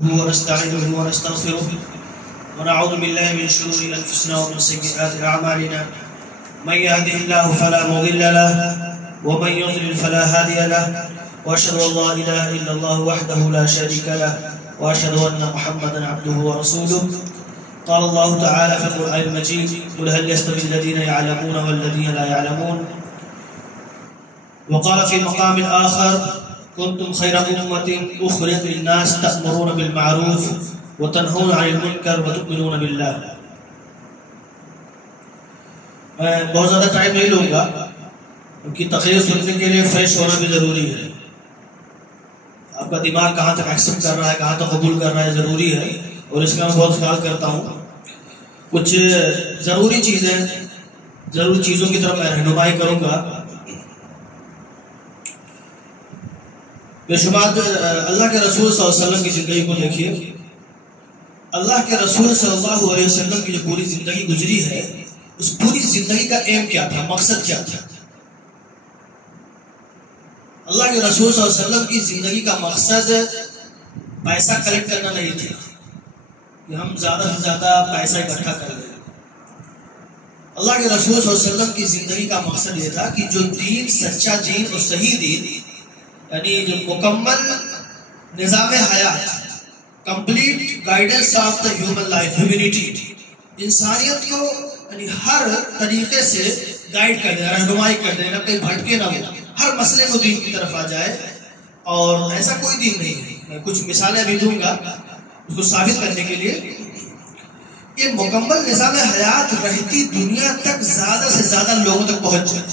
ونستعينه ونستغفره ونعوذ بالله من شرور أنفسنا ومن سيئات أعمالنا من يهده الله فلا مضل له ومن يضلل فلا هادي له وأشهد أن لا إله إلا الله وحده لا شريك له وأشهد أن محمدا عبده ورسوله. قال الله تعالى في القرآن المجيد: قل هل يستوي الذين يعلمون والذين لا يعلمون. وقال في مقام آخر: كنتم خير أمة أخرجت للناس تأمرون بالمعروف وتنهون عن المنكر وتؤمنون بالله. میں بہت زیادہ ٹائم نہیں لوں گا کیونکہ تقریر سننے کے لیے فریش ہونا بھی ضروری ہے. آپ کا دماغ کہاں تک ایکسپٹ کر رہا ہے, کہاں تک قبول کر رہا ہے, ضروری ہے, اور اس کا میں بہت خیال کرتا ہوں. کچھ ضروری چیزوں کی طرف میں رہنمائی کروں گا. بے شمار اللہ کے رسول صلی اللہ علیہ وسلم کی زندگی کو دیکھیے. اللہ کے رسول صلی اللہ علیہ وسلم کی جو پوری زندگی گزری ہے, اس پوری زندگی کا ایم کیا تھا, مقصد کیا تھا؟ اللہ کے رسول صلی اللہ علیہ وسلم کی زندگی کا مقصد پیسہ کلیکٹ کرنا نہیں تھا کہ ہم زیادہ سے زیادہ پیسہ اکٹھا کر لیں. اللہ کے رسول صلی اللہ علیہ وسلم کی زندگی کا مقصد یہ تھا کہ جو دین, سچا دین اور صحیح دین, یعنی جو مکمل نظام حیات, complete guidance of the human life, humanity, انسانیت کو یعنی ہر طریقے سے گائیڈ کر دینا, رہنمائی کر دینا, کہیں بھٹکے نہ ہو, ہر مسئلے کو دین کی طرف آ جائے. اور ایسا کوئی دین نہیں ہے. میں کچھ مثالیں بھی دوں گا اس کو ثابت کرنے کے لیے. یہ مکمل نظام حیات رہتی دنیا تک زیادہ سے زیادہ لوگوں تک پہنچ جائے,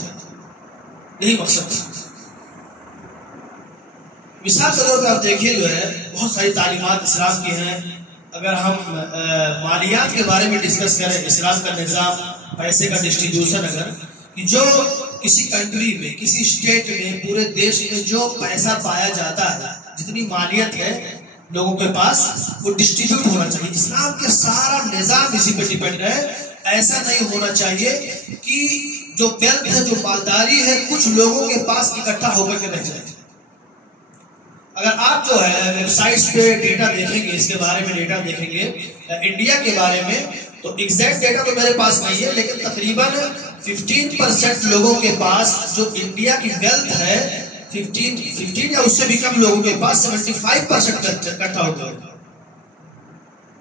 یہی مقصد تھا. مثال کے طور پہ آپ دیکھیے جو ہے بہت ساری تعلیمات اسلام کی ہیں. اگر ہم مالیات کے بارے میں ڈسکس کریں, اسلام کا نظام, پیسے کا ڈسٹریبیوشن, اگر کہ جو کسی کنٹری میں, کسی اسٹیٹ میں, پورے دیش میں جو پیسہ پایا جاتا ہے, جتنی مالیت ہے لوگوں کے پاس, وہ ڈسٹریبیوٹ ہونا چاہیے. اسلام کے سارا نظام اسی پہ ڈیپینڈ ہے. ایسا نہیں ہونا چاہیے کہ جو ویلتھ ہے, جو مالداری ہے, کچھ لوگوں کے پاس اکٹھا ہو کر کے رہ جائے. اگر آپ جو ہے ویب سائٹس پہ ڈیٹا دیکھیں گے, اس کے بارے میں ڈیٹا دیکھیں گے انڈیا کے بارے میں, تو ایگزیکٹ ڈیٹا تو میرے پاس نہیں ہے, لیکن تقریباً 15% لوگوں کے پاس جو انڈیا کی ویلتھ ہے, 15 یا اس سے بھی کم لوگوں کے پاس 75% اکٹھا ہو گیا.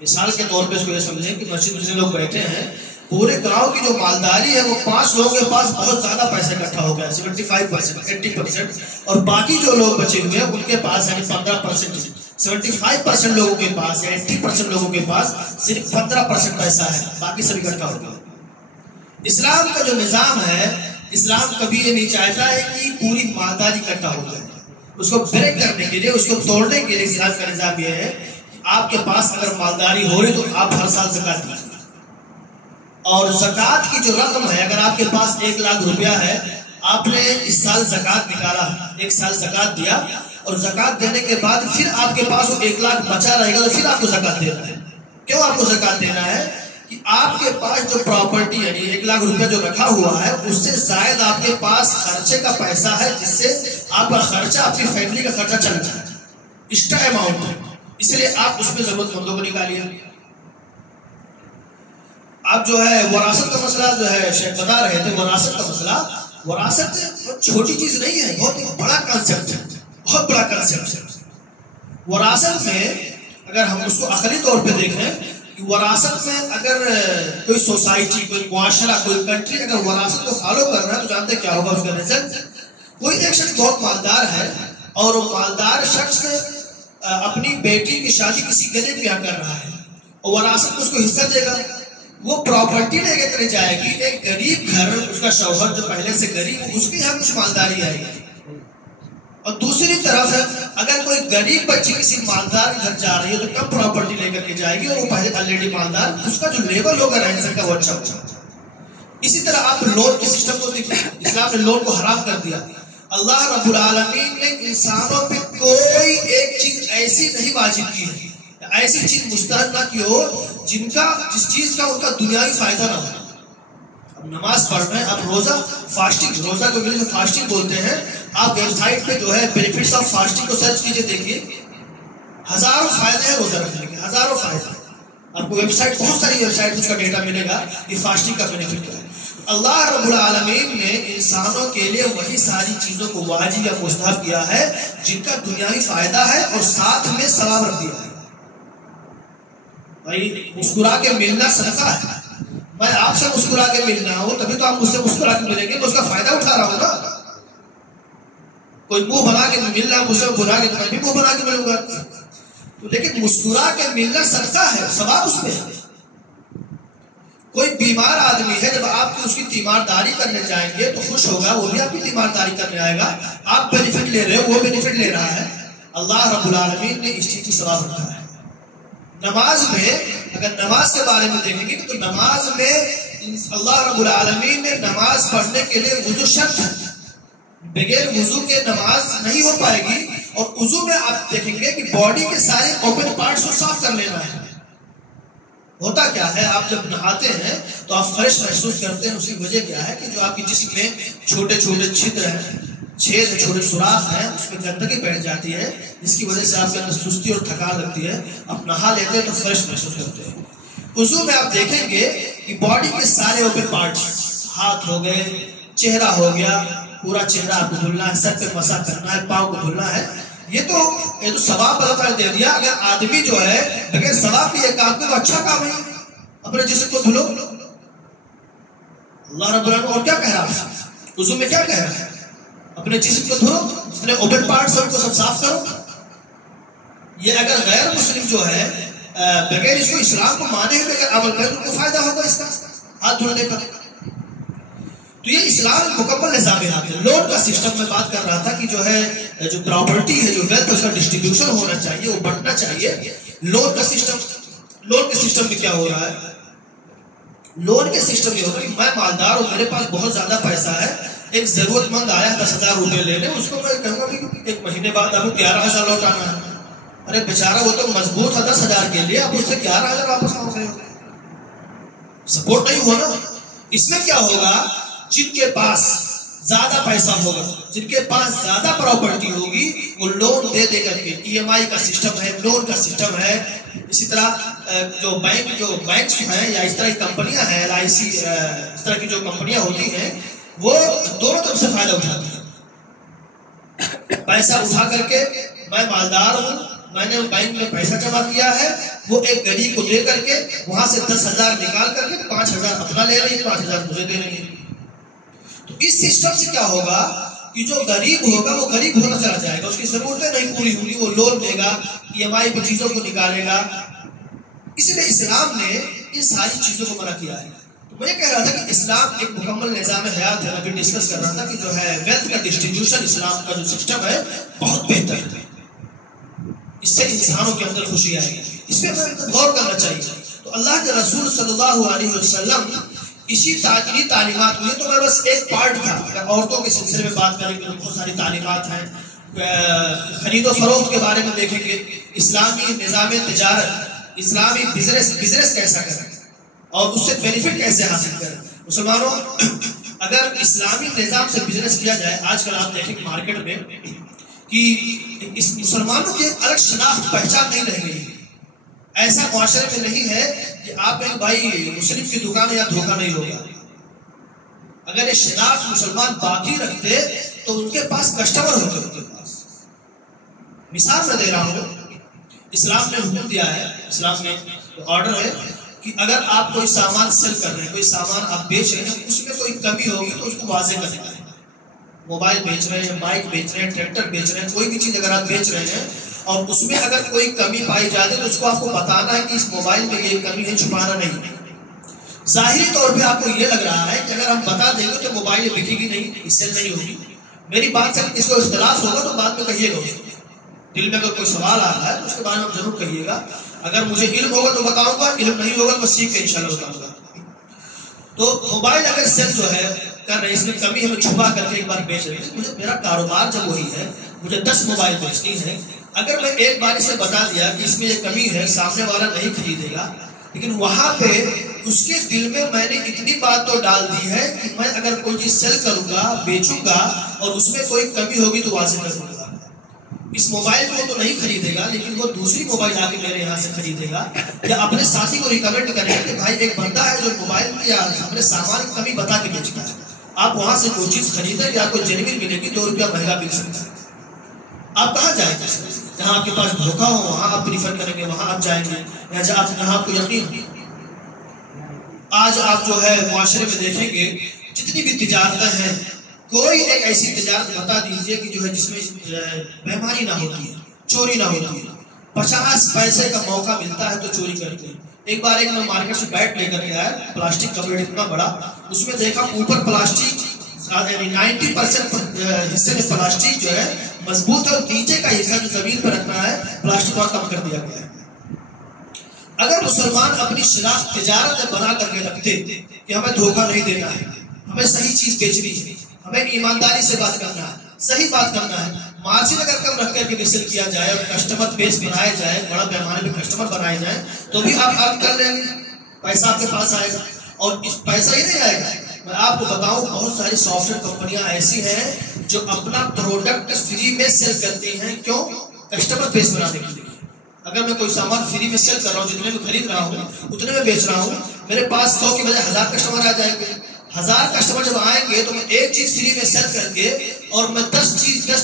مثال کے طور پہ اس کو یہ سمجھیں کہ مسجد میں لوگ بیٹھے ہیں, پورے گاؤں کی جو مالداری ہے وہ 5 لوگوں کے پاس بہت زیادہ پیسہ اکٹھا ہو گیا, 75%, 80%, اور باقی جو لوگ بچے ہوئے ہیں ان کے پاس یعنی 15%, 75% لوگوں کے پاس یا 80% لوگوں کے پاس صرف 15% پیسہ ہے, باقی سب اکٹھا ہو گیا. اسلام کا جو نظام ہے, اسلام کبھی یہ نہیں چاہتا ہے کہ پوری مالداری اکٹھا ہو جائے. اس کو بریک کرنے کے لیے, اس کو توڑنے کے لیے اسلام کا نظام یہ ہے کہ آپ کے پاس اگر مالداری ہو رہی تو آپ ہر سال زکات دیجیے. اور زکات کی جو رقم ہے, اگر آپ کے پاس 1 لاکھ روپیہ ہے, آپ نے اس سال زکات نکالا, 1 سال زکات دیا, اور زکات دینے کے بعد پھر آپ کے پاس وہ 1 لاکھ بچا رہے گا, تو پھر آپ کو زکات دینا ہے. کیوں آپ کو زکات دینا ہے؟ کہ آپ کے پاس جو پراپرٹی یعنی 1 لاکھ روپیہ جو رکھا ہوا ہے, اس سے زائد آپ کے پاس خرچے کا پیسہ ہے, جس سے آپ کا خرچہ, آپ کی فیملی کا خرچہ چل جائے. ایکسٹرا اماؤنٹ ہے, اس لیے آپ اس میں ضرورت مندوں کو نکالیے. آپ جو ہے وراثت کا مسئلہ جو ہے شیخ بتا رہے تھے, وراثت کا مسئلہ, وراثت چھوٹی چیز نہیں ہے, بہت بڑا کنسیپٹ ہے, بہت بڑا کنسیپٹ ہے. وراثت میں اگر ہم اس کو عقلی طور پہ دیکھیں, وراثت میں اگر کوئی سوسائٹی, کوئی معاشرہ, کوئی کنٹری اگر وراثت کو فالو کر رہا ہے تو جانتے کیا ہوگا اس کا رزلٹ. کوئی ایک شخص بہت مالدار ہے, اور وہ مالدار شخص اپنی بیٹی کی شادی کسی غریب کے یہاں کر رہا ہے, اور وراثت میں اس کو حصہ دے گا. وہ پراپرٹی لے کے چلی جائے گی, ایک غریب گھر, اس کا شوہر جو پہلے سے غریب, اس کے یہاں کچھ مالداری آئے گی. اور دوسری طرف اگر کوئی غریب بچی کسی مالدار گھر جا رہی ہے تو کم پراپرٹی لے کر کے جائے گی, اور وہ پہلے آلریڈی مالدار, اس کا جو لیول ہوگا رہن کا وہ اچھا ہوگا. اسی طرح آپ لون کے سسٹم کو دیکھیں, اسلام نے لون کو حرام کر دیا. اللہ رب العالمین نے انسانوں پہ کوئی ایک چیز ایسی نہیں واجب کی ہے, ایسی چیز مستحب نہ کی ہو جس چیز کا ان کا دنیاوی فائدہ نہ ہو. اب نماز پڑھ رہے ہیں, آپ روزہ, فاسٹنگ, روزہ کو انگلش میں فاسٹنگ بولتے ہیں. آپ ویب سائٹ پہ جو ہے بینیفٹس آف فاسٹنگ کو سرچ کیجئے, دیکھیے ہزاروں فائدے ہیں روزہ رکھنے کے، ہزاروں فائدے. آپ کو ویب سائٹ، بہت ساری ویب سائٹ اس کا ڈیٹا ملے گا کہ فاسٹنگ کا بینیفٹ کیا ہے. اللہ رب العالمین نے انسانوں کے لیے وہی ساری چیزوں کو واجب یا مستحب کیا ہے جن کا دنیاوی فائدہ ہے اور ساتھ میں ثواب رکھ دیا ہے. بھائی مسکرا کے ملنا صدقہ ہے. میں آپ سے مسکرا کے ملنا ہوں تبھی تو آپ مجھ سے مسکرا کے ملیں گے، تو اس کا فائدہ اٹھا رہا ہوں نا. کوئی منہ بنا کے مل رہا مجھ سے بلا کے، تو میں بھی منہ بنا کے ملوں گا. تو لیکن مسکرا کے ملنا صدقہ ہے، ثواب اس میں ہے. کوئی بیمار آدمی ہے، جب آپ کی اس کی تیمارداری کرنے جائیں گے تو خوش ہوگا، وہ بھی آپ کی تیمارداری کرنے آئے گا. آپ بینیفٹ لے رہے ہو، وہ بینیفٹ لے رہا ہے. اللہ رب العالمین نے اس چیز کی ثواب رکھا ہے. نماز میں اگر نماز کے بارے میں دیکھیں گے تو نماز میں اللہ رب العالمین نے نماز پڑھنے کے لیے وضو شرط ہے. بغیر وضو کے نماز نہیں ہو پائے گی. اور وضو میں آپ دیکھیں گے کہ باڈی کے سارے اوپن پارٹس کو صاف کر لینا ہے. ہوتا کیا ہے، آپ جب نہاتے ہیں تو آپ فریش محسوس کرتے ہیں. اس کی وجہ کیا ہے کہ جو آپ کے جسم میں چھوٹے چھوٹے چھدر ہیں، چھید، چھوٹے سوراخ ہیں، اس میں گندگی بیٹھ جاتی ہے، جس کی وجہ سے آپ کے اندر سستی اور تھکان لگتی ہے. آپ نہا لیتے ہیں تو فریش محسوس کرتے ہیں. وضو میں آپ دیکھیں گے کہ باڈی کے سارے اوپن پارٹس، ہاتھ ہو گئے، چہرہ ہو گیا، پورا چہرہ آپ کو دھلنا ہے، سر پہ مسح کرنا ہے، پاؤں کو دھلنا ہے. یہ تو ثواب اللہ تعالیٰ نے دے دیا. اگر آدمی جو ہے بغیر ثواب کے یہ کام کرے تو اچھا کام ہے، اپنے جسم کو دھلو. اللہ رب العالمین اور کیا کہہ رہا ہے وضو میں، کیا کہہ رہا ہے؟ اپنے جسم کو دھلو، جتنے اوپن پارٹس ہیں کو سب صاف کرو. یہ اگر غیر مسلم جو ہے بغیر اس کو اسلام کو مانے ہوئے اگر عمل کرے تو ان کو فائدہ ہوگا اس کا ہاتھ دھلنے کا. تو یہ اسلام مکمل نظام ہے. لون کا سسٹم میں بات کر رہا تھا کہ جو ہے جو پراپرٹی ہے، جو ویلتھ، اس کا ڈسٹریبیوشن ہونا چاہیے، وہ بڑھنا چاہیے. لون کا سسٹم میں کیا ہو رہا ہے؟ لون کے سسٹم یہ ہوگا کہ میں مالدار ہوں، میرے پاس بہت زیادہ پیسہ ہے، ایک ضرورت مند آیا 10,000 روپے لینے، اس کو میں کہوں گا کہ ایک مہینے بعد آپ کو 11,000 لوٹانا ہے. ارے بیچارہ وہ تو مضبوط ہے 10,000 کے لیے، اب اس سے 11,000 واپس آؤ گے، سپورٹ نہیں ہوا نا. اس میں کیا ہوگا؟ جن کے پاس زیادہ پیسہ ہوگا، جن کے پاس زیادہ پراپرٹی ہوگی، وہ لون دے کر کے، ای ایم آئی کا سسٹم ہے، لون کا سسٹم ہے. اسی طرح جو بینکس ہیں یا اس طرح کی کمپنیاں ہیں، LIC، اس طرح کی جو کمپنیاں ہوتی ہیں، وہ دونوں طرف سے فائدہ اٹھاتی ہیں. پیسہ اٹھا کر کے میں مالدار ہوں، میں نے بینک میں پیسہ جمع کیا ہے، وہ ایک غریب کو دے کر کے وہاں سے 10,000 نکال کر کے 5,000 اپنا لے رہی ہے، 5,000 مجھے دے رہی ہے. تو اس سسٹم سے کیا ہوگا کہ جو غریب ہوگا وہ غریب ہونا چلا جائے گا، اس کی ضرورتیں نہیں پوری ہوں گی، وہ لون دے گا، ای ایم آئی پہ چیزوں کو نکالے گا. اس لیے اسلام نے ان ساری چیزوں کو منع کیا ہے. تو میں یہ کہہ رہا تھا کہ اسلام ایک مکمل نظام حیات ہے. ابھی ڈسکس کر رہا تھا کہ جو ہے ویلتھ کا ڈسٹریبیوشن، اسلام کا جو سسٹم ہے بہت بہتر ہے. اس سے انسانوں کے اندر خوشی آئے گی، اس پہ ہمیں غور کرنا چاہیے. تو اللہ کے رسول صلی اللہ علیہ وسلم اسی تعلیمات ہوئی. تو میں بس ایک پارٹ تھا. اگر عورتوں کے سلسلے میں بات کریں تو بہت ساری تعلیمات ہیں. خرید و فروخت کے بارے میں دیکھیں گے، اسلامی نظام تجارت، اسلامی بزنس کیسا کریں اور اس سے بینیفٹ کیسے حاصل کریں. مسلمانوں، اگر اسلامی نظام سے بزنس کیا جائے، آج کل آپ دیکھیں مارکیٹ میں کہ اس مسلمانوں کی ایک الگ شناخت پہچان نہیں رہ گئی. ایسا معاشرے میں نہیں ہے کہ آپ ایک بھائی مسلم کی دکان یا دھوکہ نہیں ہوگا. اگر یہ شناخت مسلمان باقی رکھتے تو ان کے پاس کسٹمر ہوتے. ان کے پاس مثال میں دے رہا ہوں، اسلام نے حکم دیا ہے، اسلام میں آرڈر ہے کہ اگر آپ کوئی سامان سیل کر رہے ہیں، کوئی سامان آپ بیچ رہے ہیں، اس میں کوئی کمی ہوگی تو اس کو واضح کرنا ہے. موبائل بیچ رہے ہیں، بائک بیچ رہے ہیں، ٹریکٹر بیچ رہے ہیں، کوئی بھی چیز اگر آپ بیچ رہے ہیں اور اس میں اگر کوئی کمی پائی جاتی ہے تو اس کو آپ کو بتانا ہے کہ اس موبائل میں یہ کمی ہے، چھپانا نہیں. ظاہری طور پہ آپ کو یہ لگ رہا ہے کہ اگر ہم بتا دیں گے تو موبائل بکے گی نہیں، سیل نہیں ہوگی. میری بات سے کسی کو اختلاف ہوگا تو بعد میں کہیے گا. دل میں اگر کوئی سوال آ رہا ہے تو اس کے بارے میں آپ ضرور کہیے گا. اگر مجھے علم ہوگا تو بتاؤں گا، علم نہیں ہوگا تو سیکھ کے انشاءاللہ بتاؤں گا. تو موبائل اگر سیل جو ہے کر رہے، اس میں کمی ہمیں چھپا کر کے ایک بار بیچ رہے ہیں، مجھے میرا کاروبار جب وہی ہے، مجھے 10 موبائل بیچنی ہے، اگر میں ایک بار اسے بتا دیا کہ اس میں یہ کمی ہے، سامنے والا نہیں خریدے گا، لیکن وہاں پہ اس کے دل میں نے اتنی بات تو ڈال دی ہے کہ میں اگر کوئی چیز سیل کروں گا، بیچوں گا اور اس میں کوئی کمی ہوگی تو واضح کروں گا. اس موبائل کو تو نہیں خریدے گا لیکن وہ دوسری موبائل آ کے میرے یہاں سے خریدے گا، یا اپنے ساتھی کو ریکمینڈ کرے گا کہ بھائی ایک بندہ ہے جو موبائل یا اپنے سامان کی کمی بتا کے بیچتا ہے، آپ وہاں سے کوئی چیز خریدیں کہ آپ کو جینوین ملے گی، 2 روپیہ مہنگا مل سکتا ہے۔ آپ کہاں جائیں گے؟ جہاں آپ کے پاس دھوکہ ہو وہاں آپ پریفر کریں گے، وہاں آپ جائیں گے، یا جہاں آپ کو یقین ہو۔ آج آپ جو ہے معاشرے میں دیکھیں گے جتنی بھی تجارتیں ہیں، کوئی ایک ایسی تجارت بتا دیجئے کہ جو ہے جس میں بےمانی نہ ہوتی ہے، چوری نہ ہوتی ہے۔ 50 پیسے کا موقع ملتا ہے تو چوری کرتے ہیں۔ ایک بار میں مارکیٹ سے بیٹ لے کر کے آیا، پلاسٹک کا بیٹ اتنا بڑا، اس میں دیکھا اوپر پلاسٹک 90% حصے میں پلاسٹک جو ہے مضبوط ہے، اور نیچے کا حصہ جو زمین پر رکھنا ہے پلاسٹک وہاں کم کر دیا گیا ہے۔ اگر مسلمان اپنی شناخت تجارت بنا کر کے رکھتے کہ ہمیں دھوکہ نہیں دینا ہے، ہمیں صحیح چیز بیچنی ہے، ہمیں ایمانداری سے بات کرنا ہے، صحیح بات کرنا ہے، مارجن اگر کم رکھ کر کے نسل کیا جائے اور کسٹمر بیس بنائے جائے، بڑا پیمانے پہ کسٹمر بنائے جائیں، تو بھی آپ ارن کر لیں گے، پیسہ آپ کے پاس آئے گا۔ اور اس پیسہ ہی نہیں آئے گا، میں آپ کو بتاؤں بہت ساری سافٹ ویئر کمپنیاں ایسی ہیں جو اپنا پروڈکٹ فری میں سیل کرتی ہیں، کیوں؟ کسٹمر بیس بنانے کے لیے۔ اگر میں کوئی سامان فری میں سیل کر رہا ہوں، جتنے میں خرید رہا ہوں اتنے میں بیچ رہا ہوں، میرے پاس 100 کی بجائے 1000 کسٹمر آ جائیں گے۔ 1000 کسٹمر جب آئیں گے تو میں ایک چیز فری میں سیل کر کے اور میں 10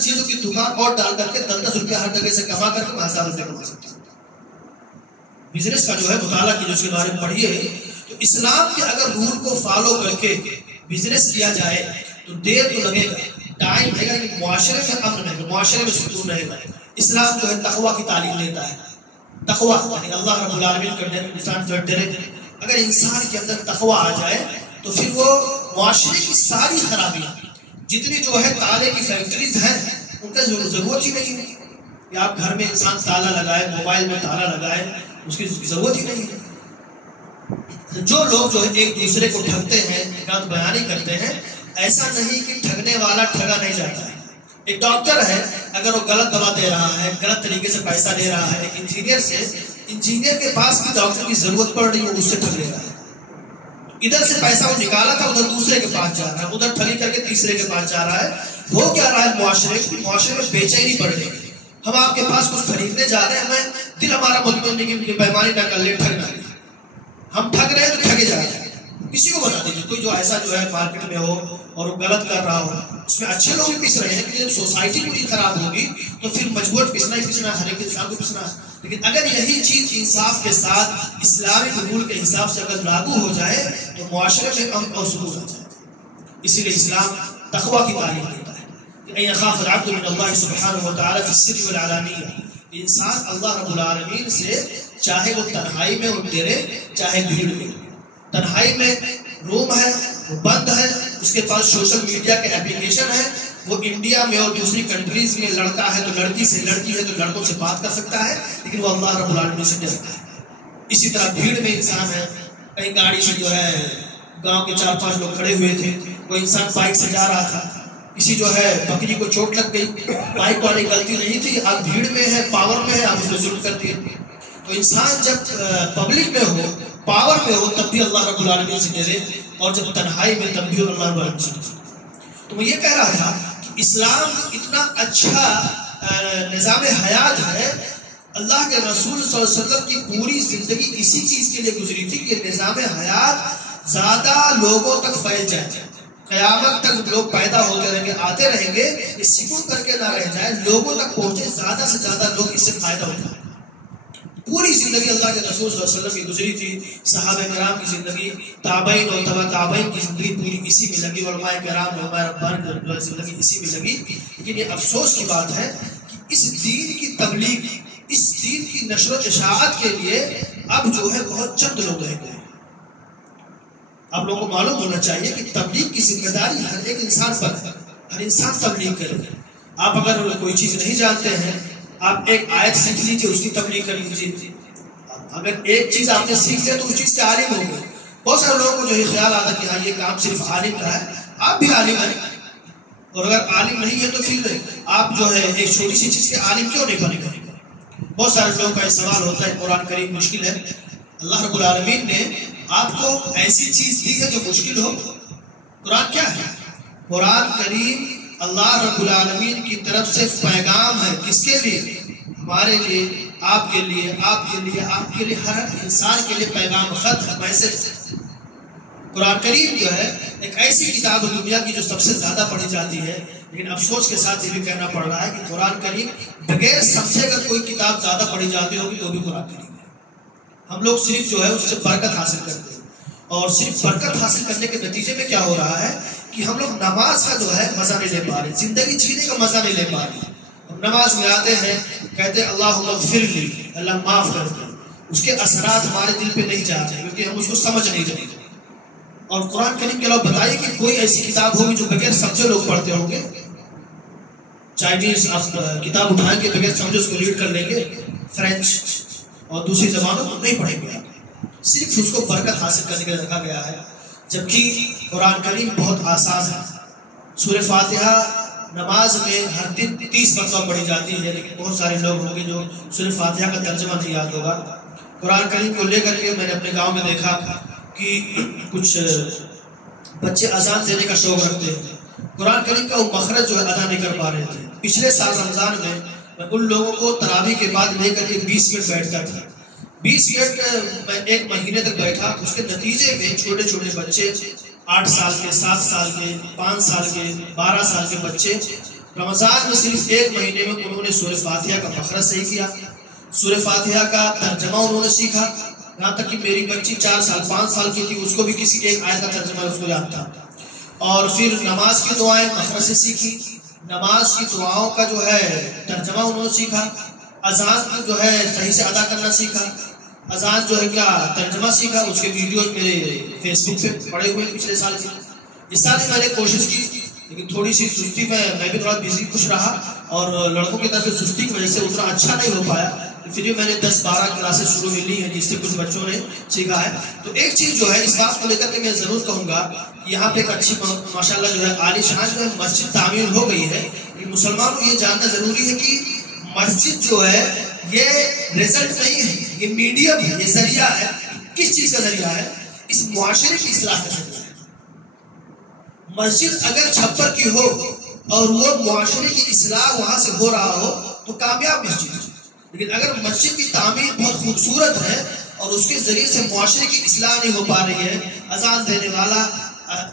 چیزوں کی دکان اور ڈال کر کے 10 روپیہ ہر جگہ سے کما کر کے میں 1000 روپیہ کما سکتا ہوں۔ بزنس کا جو ہے مطالعہ کی جو اس کے بارے میں پڑھیے، تو اسلام کے اگر رول کو فالو کر کے بزنس کیا جائے تو دیر تو لگے گا، ٹائم لگے گا، لیکن معاشرے میں امن رہے گا، معاشرے میں سکون رہے گا۔ اسلام جو ہے تقویٰ کی تعلیم دیتا ہے، تقویٰ یعنی اللہ رب العالمین کا ڈر، انسان جو ڈرے۔ اگر انسان کے اندر تقویٰ آ جائے تو پھر وہ معاشرے کی ساری خرابیاں، جتنی جو ہے تالے کی فیکٹریز ہیں، ان کا ضرورت ہی نہیں ہے کہ آپ گھر میں انسان تالا لگائے، موبائل میں تالا لگائے، اس کی ضرورت ہی نہیں ہے۔ جو لوگ جو ہے ایک دوسرے کو ٹھگتے ہیں، غلط بیانی کرتے ہیں، ایسا نہیں کہ ٹھگنے والا ٹھگا نہیں جاتا ہے۔ ایک ڈاکٹر ہے، اگر وہ غلط دوا دے رہا ہے، غلط طریقے سے پیسہ لے رہا ہے ایک انجینئر سے، انجینئر کے پاس بھی ڈاکٹر کی ضرورت پڑ رہی ہے، وہ اس سے ٹھگ لے رہا ہے۔ ادھر سے پیسہ وہ نکالا تھا، ادھر دوسرے کے پاس جا رہا ہے، ادھر ٹھگی کر کے تیسرے کے پاس جا رہا ہے۔ وہ کیا رہا ہے؟ معاشرے میں بے چینی پڑ رہی ہے۔ ہم آپ کے پاس کچھ خریدنے جا رہے ہیں، ہمیں دل ہمارا مطمئن نہیں کہ بیمانی نہ کر لے، ٹھگ نہ لے۔ ہم ٹھگ رہے ہیں تو ٹھگے جا رہے ہیں۔ کسی کو بتا دیجیے کوئی جو ایسا جو ہے مارکیٹ میں ہو اور وہ غلط کر رہا ہو، اس میں اچھے لوگ بھی پس رہے ہیں کہ جب سوسائٹی پوری خراب ہوگی تو پھر مجبور پسنا ہی پسنا، ہر ایک انسان کو پسنا ہے۔ لیکن اگر یہی چیز انصاف کے ساتھ اسلامی حقوق کے حساب سے اگر لاگو ہو جائے تو معاشرے میں امن اور سکون آ جائے۔ اسی لیے اسلام تقویٰ کی تعلیم دیتا ہے کہ ان یخاف العبد من اللہ سبحانہ وتعالی فی السر والعلانیہ، انسان اللہ رب العالمین سے چاہے وہ تنہائی میں اور ڈرے چاہے بھیڑ میں۔ تنہائی میں روم ہے، وہ بند ہے، اس کے پاس سوشل میڈیا کے اپلیکیشن ہے، وہ انڈیا میں اور دوسری کنٹریز میں لڑکا ہے تو لڑکی سے، لڑکی ہے تو لڑکوں سے بات کر سکتا ہے، لیکن وہ اللہ رب العالمین سے ڈرتا ہے۔ اسی طرح بھیڑ میں انسان ہے، کہیں گاڑی سے جو ہے گاؤں کے 4-5 لوگ کھڑے ہوئے تھے، کوئی انسان بائک سے جا رہا تھا، کسی جو ہے بکری کو چوٹ لگ گئی، بائک والی غلطی نہیں تھی، آپ بھیڑ میں ہے، پاور میں ہے، آپ اس کو ظلم کر دیے۔ تو انسان جب پبلک میں ہو، پاور میں ہو، تب بھی اللہ رب العالمین سے ڈرے، اور جب تنہائی میں تب بھی اللہ رب العالمین سے ڈرے۔ تو میں یہ کہہ رہا تھا کہ اسلام اتنا اچھا نظام حیات ہے، اللہ کے رسول صلی اللہ علیہ وسلم کی پوری زندگی اسی چیز کے لیے گزری تھی کہ نظام حیات زیادہ لوگوں تک پھیل جائے، قیامت تک لوگ پیدا ہوتے رہیں گے، آتے رہیں گے، یہ سکون کر کے نہ رہ جائے، لوگوں تک پہنچے، زیادہ سے زیادہ لوگ اس سے فائدہ اٹھائیں۔ پوری زندگی اللہ کے رسول صلی اللہ علیہ وسلم کی گزری تھی، صحابہ کرام کی زندگی، تابعین اور تبع تابعین کی زندگی پوری اسی میں لگی، علماء کرام علماء ربانی کی زندگی اسی میں لگی۔ لیکن یہ افسوس کی بات ہے کہ اس دین کی تبلیغ، اس دین کی نشر و اشاعت کے لیے اب جو ہے بہت چند لوگ رہ گئے۔ آپ لوگوں کو معلوم ہونا چاہیے کہ تبلیغ کی ذمہ داری ہر ایک انسان پر ہے، ہر انسان تبلیغ کرے۔ آپ اگر کوئی چیز نہیں جانتے ہیں، آپ ایک آیت سیکھ لیجیے، اس کی تبلیغ کر لیجیے۔ اگر ایک چیز آپ نے سیکھ لیا تو اس چیز سے عالم ہو گئے۔ بہت سارے لوگوں کو جو یہ خیال آتا ہے کہ ہاں یہ کام صرف عالم کا ہے، آپ بھی عالم ہیں، اور اگر عالم نہیں ہے تو پھر آپ جو ہے ایک چھوٹی سی چیز کے عالم کیوں نہیں بنے گا؟ بہت سارے لوگوں کا یہ سوال ہوتا ہے، قرآن کریم مشکل ہے۔ اللہ رب العالمین نے آپ کو ایسی چیز دی ہے جو مشکل ہو۔ قرآن کیا ہے؟ قرآن کریم اللہ رب العالمین کی طرف سے پیغام ہے، کس کے لیے؟ ہمارے لیے، آپ کے لیے، آپ کے لیے، آپ کے لیے، ہر انسان کے لیے پیغام، خط ہے، میسج۔ قرآن کریم جو ہے ایک ایسی کتاب ہے دنیا کی جو سب سے زیادہ پڑھی جاتی ہے، لیکن افسوس کے ساتھ یہ بھی کہنا پڑ رہا ہے کہ قرآن کریم بغیر سمجھے اگر کوئی کتاب زیادہ پڑھی جاتی ہوگی تو بھی قرآن کریم ہے۔ ہم لوگ صرف جو ہے اس سے برکت حاصل کرتے ہیں، اور صرف برکت حاصل کرنے کے نتیجے میں کیا ہو رہا ہے کہ ہم لوگ نماز کا جو ہے مزہ نہیں لے پا رہے، زندگی جینے کا مزہ نہیں لے پا رہے۔ ہم نماز میں آتے ہیں، کہتے ہیں اللہم اغفر لی، اللہ معاف کر دے، اس کے اثرات ہمارے دل پہ نہیں جاتے کیونکہ ہم اس کو سمجھ نہیں رہے۔ اور قرآن کریم کے علاوہ بتائیے کہ کوئی ایسی کتاب ہوگی جو بغیر سمجھے لوگ پڑھتے ہوں گے؟ چائنیز آپ کتاب اٹھائیں گے بغیر سمجھے اس کو ریڈ کر لیں گے، فرینچ اور دوسری زبانوں کو نہیں پڑھیں گے، صرف اس کو برکت حاصل کرنے کے لیے رکھا گیا ہے۔ جبکہ قرآن کریم بہت آسان ہے۔ سورہ فاتحہ نماز میں ہر دن 30 مرتبہ پڑھی جاتی ہے، لیکن بہت سارے لوگ ہوں گے جو سورہ فاتحہ کا ترجمہ نہیں یاد ہوگا۔ قرآن کریم کو لے کر کے میں نے اپنے گاؤں میں دیکھا کہ کچھ بچے اذان دینے کا شوق رکھتے ہیں، قرآن کریم کا وہ مخرج جو ہے ادا نہیں کر پا رہے تھے۔ پچھلے سال رمضان میں ان لوگوں کو تراویح کے بعد لے کر کے 20 منٹ بیٹھتا تھا، 20 منٹ میں ایک مہینے تک بیٹھا۔ اس کے نتیجے میں چھوٹے چھوٹے بچے، 8 سال کے، 7 سال کے، 5 سال کے، 12 سال کے بچے رمضان میں صرف ایک مہینے میں انہوں نے سورہ فاتحہ کا مخرج صحیح کیا، سورہ فاتحہ کا ترجمہ انہوں نے سیکھا۔ یہاں تک کہ میری بچی 4 سال 5 سال کی تھی، اس کو بھی کسی ایک آیت کا ترجمہ اس کو یاد تھا۔ اور پھر نماز کی دعائیں مخرج سے سیکھی، نماز کی دعاؤں کا جو ہے ترجمہ انہوں نے سیکھا، اذان جو ہے صحیح سے ادا کرنا سیکھا، اذان جو ہے کیا ترجمہ سیکھا۔ اس کے ویڈیوز میرے فیس بک پہ پڑے ہوئے پچھلے سال کے۔ اس سال میں نے کوشش کی، لیکن تھوڑی سی سستی میں بھی تھوڑا بزی کچھ رہا، اور لڑکوں کی طرف سے سستی کی وجہ سے اتنا اچھا نہیں ہو پایا۔ پھر بھی میں نے 10-12 کلاسیں شروع میں لی ہیں جس سے کچھ بچوں نے سیکھا ہے۔ تو ایک چیز جو ہے اس بات کو لے کر کے میں ضرور کہوں گا، یہاں پہ ایک اچھی ماشاءاللہ جو ہے عالی شان جو ہے مسجد تعمیر ہو گئی ہے، لیکن مسلمانوں کو یہ جاننا ضروری ہے کہ مسجد جو ہے یہ رزلٹ نہیں ہے، یہ میڈیم ہے، یہ ذریعہ ہے۔ کس چیز کا ذریعہ ہے؟ اس معاشرے کی اصلاح کا ذریعہ ہے۔ مسجد اگر چھپر کی ہو اور وہ معاشرے کی اصلاح وہاں سے ہو رہا ہو تو کامیاب مسجد ہے، لیکن اگر مسجد کی تعمیر بہت خوبصورت ہے اور اس کے ذریعے سے معاشرے کی اصلاح نہیں ہو پا رہی ہے، اذان دینے والا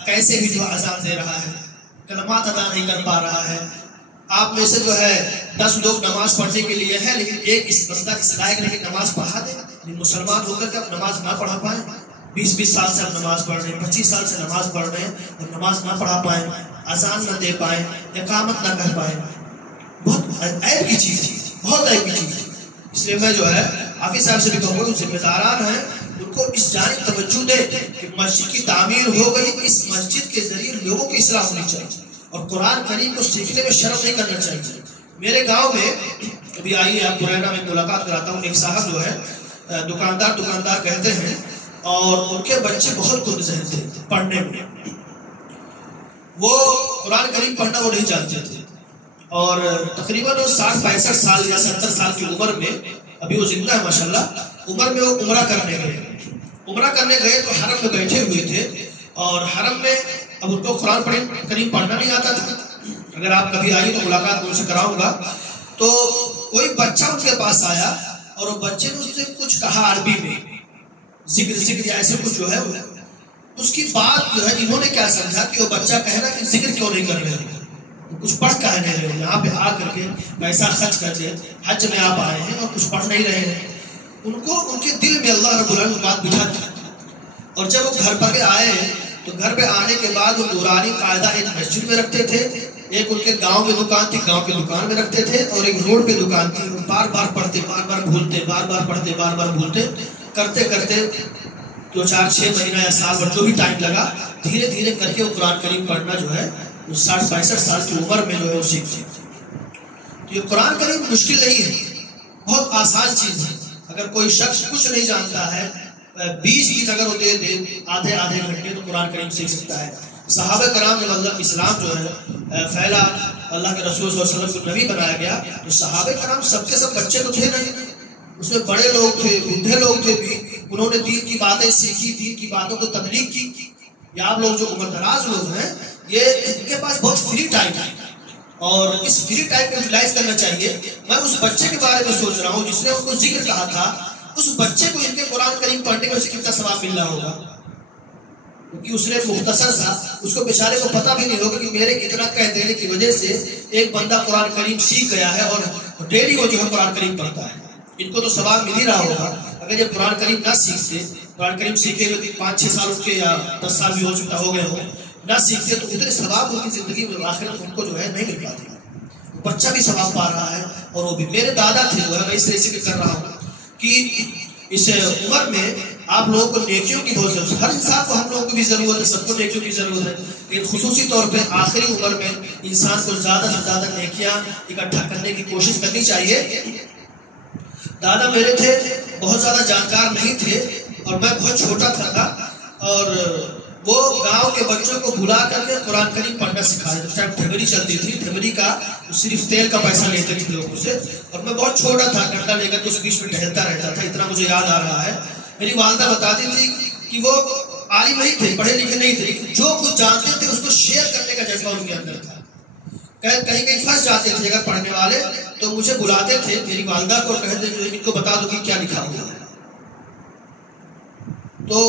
کیسے بھی جو اذان دے رہا ہے، کلمات ادا نہیں کر پا رہا ہے، آپ میں سے جو ہے 10 لوگ نماز پڑھنے کے لیے ہیں لیکن ایک اس بندہ اس لائق نہیں کہ نماز پڑھا دے، مسلمان ہو کر کے اب نماز نہ پڑھا پائیں، 20 سال سے ہم نماز پڑھ رہے ہیں، 25 سال سے نماز پڑھ رہے ہیں اور نماز نہ پڑھا پائیں، اذان نہ دے پائیں، اقامت نہ کر پائیں، بہت عیب کی چیز ہے، بہت عیب کی چیز ہے۔ اس لیے میں جو ہے حافظ صاحب سے بھی کہوں گا، ذمہ داران ہیں ان کو اس جانب توجہ دے کہ مسجد کی تعمیر ہو گئی، اس مسجد کے ذریعے لوگوں کی اصلاح ہونی چاہیے اور قرآن کریم کو سیکھنے میں شرم نہیں کرنا چاہیے۔ میرے گاؤں میں ابھی آئیے آپ مرینا میں ملاقات کراتا ہوں، ایک صاحب جو ہے دکاندار کہتے ہیں، اور ان کے بچے بہت کن ذہن تھے پڑھنے میں، وہ قرآن کریم پڑھنا وہ نہیں جانتے تھے، اور تقریباً 60-65 سال یا 70 سال کی عمر میں، ابھی وہ زندہ ہے ماشاءاللہ، عمر میں وہ عمرہ کرنے گئے تو حرم میں بیٹھے ہوئے تھے، اور حرم میں اب ان کو قرآن کریم پڑھنا نہیں آتا تھا۔ اگر آپ کبھی آئیے تو ملاقات ان سے کراؤں گا، تو کوئی بچہ ان کے پاس آیا اور وہ بچے نے اس سے کچھ کہا عربی میں، ذکر یا ایسے کچھ جو ہے، اس کی بات جو ہے انہوں نے کیا سمجھا کہ وہ بچہ کہہ رہا کہ ذکر کیوں نہیں کر رہے، کچھ پڑھ کر نہیں رہے، یہاں پہ آ کر کے پیسہ خرچ کر کے حج میں آپ آئے ہیں اور کچھ پڑھ نہیں رہے ہیں۔ ان کو ان کے دل میں اللہ رب العالمین بات بٹھا دی، اور جب وہ گھر پر آئے تو گھر پہ آنے کے بعد وہ نورانی قاعدہ ایک مسجد میں رکھتے تھے، ایک ان کے گاؤں میں دکان تھی، گاؤں کی دکان میں رکھتے تھے، اور ایک روڈ پہ دکان تھی، وہ بار بار پڑھتے، بار بار بھولتے، بار بار پڑھتے، بار بار بھولتے، کرتے کرتے 2-4-6 مہینہ یا سال بھر جو بھی ٹائم لگا، دھیرے دھیرے کر کے وہ قرآن کریم پڑھنا جو ہے 60-65 سال کی عمر میں جو ہے وہ سیکھ سکتے۔ تو یہ قرآن کریم مشکل نہیں ہے، بہت آسان چیز ہے۔ اگر کوئی شخص کچھ نہیں جانتا ہے، 20 دن اگر وہ دے آدھے گھنٹے تو قرآن کریم سیکھ سکتا ہے۔ صحابہ کرام جب اللہ اسلام جو ہے پھیلا، اللہ کے رسول صلی اللہ علیہ وسلم کو نبی بنایا گیا، تو صحابہ کرام سب کے سب بچے تو تھے نہیں، اس میں بڑے لوگ تھے، بوڑھے لوگ تھے بھی، انہوں نے دین کی باتیں سیکھی، دین کی باتوں کو تبلیغ کی۔ یا آپ لوگ جو عمر دراز لوگ ہیں، یہ ان کے پاس بہت فری ٹائم ہے، اور اس فری ٹائم کو یوٹیلائز کرنا چاہیے. میں اس بچے کے بارے میں سوچ رہا ہوں جس نے ان کو ذکر کہا تھا. اس بچے کو ان کے قرآن کریم پڑھنے میں سے کتنا ثواب مل رہا ہوگا، کیونکہ اس نے مختصر تھا، اس کو بیچارے کو پتہ بھی نہیں ہوگا کہ میرے اتنا کہہ دینے کی وجہ سے ایک بندہ قرآن کریم سیکھ گیا ہے اور ڈیلی وہ جو ہے قرآن کریم پڑھتا ہے. ان کو تو ثواب مل ہی رہا ہوگا. اگر یہ قرآن کریم نہ سیکھتے، قرآن کریم سیکھے ہوئے 5-6 سال اس کے یا 10 سال بھی ہو سکتا ہو گئے ہوں، نہ سیکھتے تو اتنے ثواب ان کی زندگی میں آخرت ان کو جو ہے نہیں مل پاتے. بچہ بھی ثواب پا رہا ہے اور وہ بھی. میرے دادا تھے جو ہے، میں اس طرح سے کر رہا ہوں کہ اس عمر میں آپ لوگوں کو نیکیوں کی بہت ضرورت ہے. ہر انسان کو، ہم لوگوں کو بھی ضرورت ہے، سب کو نیکیوں کی ضرورت ہے، لیکن خصوصی طور پہ آخری عمر میں انسان کو زیادہ سے زیادہ نیکیاں اکٹھا کرنے کی کوشش کرنی چاہیے. دادا میرے تھے، بہت زیادہ جانکار نہیں تھے اور میں بہت چھوٹا تھا اور وہ گاؤں کے بچوں کو بلا کر کے قرآن کریم پڑھنا سکھائے. اس ٹائم ڈھبری چلتی تھی، ڈھبری کا صرف تیل کا پیسہ لیتے تھے لوگوں سے، اور میں بہت چھوٹا تھا، ڈنڈا لے کر کے اس بیچ میں ٹہلتا رہتا تھا. اتنا مجھے یاد آ رہا ہے. میری والدہ بتاتی تھی کہ وہ عالم نہیں تھے، پڑھے لکھے نہیں تھے، لیکن جو کچھ جانتے تھے اس کو شیئر کرنے کا جذبہ ان کے اندر تھا. کہیں کہیں پھنس جاتے تھے اگر پڑھنے والے تو مجھے بلاتے تھے، میری والدہ کو کہتے تھے ان کو بتا دو کہ کیا لکھا ہوا ہے. تو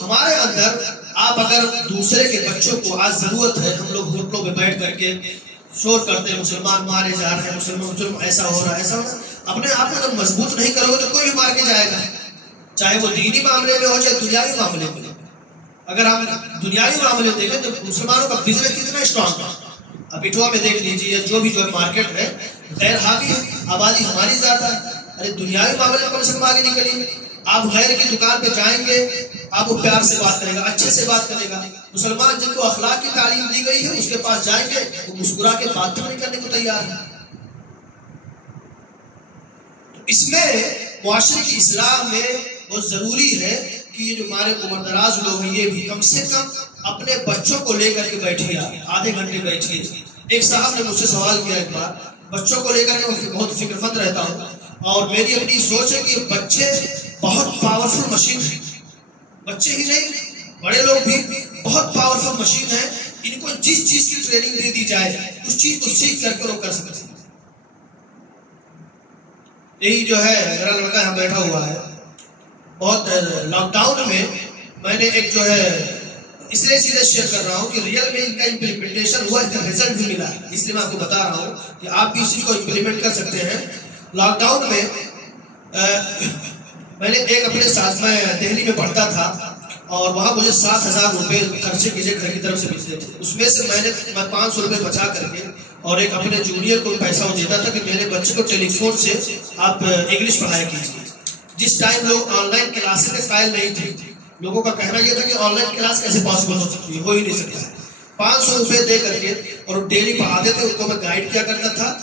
ہمارے اندر آپ اگر دوسرے کے بچوں کو، آج ضرورت ہے، ہم لوگ ہوٹلوں میں بیٹھ کر کے شور کرتے ہیں مسلمان مارے جا رہے ہیں، مسلمان ایسا ہو رہا ہے، ایسا ہو رہا ہے. اپنے آپ کو اگر مضبوط نہیں کرو گے تو کوئی بھی مار کے جائے گا، چاہے وہ دینی معاملے میں ہو چاہے دنیاوی معاملے میں. اگر ہم دنیاوی معاملے دیکھیں تو مسلمانوں کا بزنس کتنا اسٹرانگ ہے. اب اٹوا میں دیکھ لیجیے، جو بھی جو مارکیٹ ہے غیر حاوی آبادی ہماری زیادہ ہے. ارے دنیاوی معاملے میں کم سے کم آگے نکلیے. آپ غیر کی دکان پہ جائیں گے، آپ وہ پیار سے بات کرے گا، اچھے سے بات کرے گا. مسلمان جن کو اخلاق کی تعلیم دی گئی ہے اس کے پاس جائیں گے، وہ مسکرا کے بات نہیں کرنے کو تیار ہے. تو اس میں معاشرے کی اصلاح میں بہت ضروری ہے کہ یہ جو ہمارے عمر دراز لوگ ہیں یہ بھی کم سے کم اپنے بچوں کو لے کر کے بیٹھیے، آدھے گھنٹے بیٹھیے. ایک صاحب نے مجھ سے سوال کیا ایک بار، بچوں کو لے کر کے بہت فکر مند رہتا ہوں اور میری اپنی سوچ ہے کہ بچے بہت پاورفل مشین ہیں. بچے ہی نہیں، بڑے لوگ بھی بہت پاورفل مشین ہیں. ان کو جس چیز کی ٹریننگ دے دی جائے اس چیز کو سیکھ کر کے وہ کر سکتے ہیں. یہی جو ہے میرا لڑکا یہاں بیٹھا ہوا ہے. بہت لاک ڈاؤن میں نے ایک جو ہے اس لیے چیزیں شیئر کر رہا ہوں کہ ریئل میں ان کا امپلیمنٹیشن ہوا، اس کا رزلٹ بھی ملا ہے، اس لیے میں آپ کو بتا رہا ہوں کہ آپ بھی اس چیز کو امپلیمنٹ کر سکتے ہیں. لاک ڈاؤن میں میں نے ایک اپنے ساتھ، میں دہلی میں پڑھتا تھا اور وہاں مجھے 7,000 روپے خرچے کیجیے گھر کی طرف سے ملتے تھے. اس میں سے میں 500 روپے بچا کر کے اور ایک اپنے جونیئر کو پیسہ وہ دیتا تھا کہ میرے بچے کو ٹیلی فون سے آپ انگلش پڑھایا کیجیے. جس ٹائم لوگ آن لائن کلاسز کے قائل نہیں تھے، لوگوں کا کہنا یہ تھا کہ آن لائن کلاس کیسے پاسبل ہو سکتی ہے، ہو ہی نہیں سکتا. 500 روپے دے کر کے اور ڈیلی پڑھاتے تھے. ان کو میں گائیڈ کیا کرتا تھا.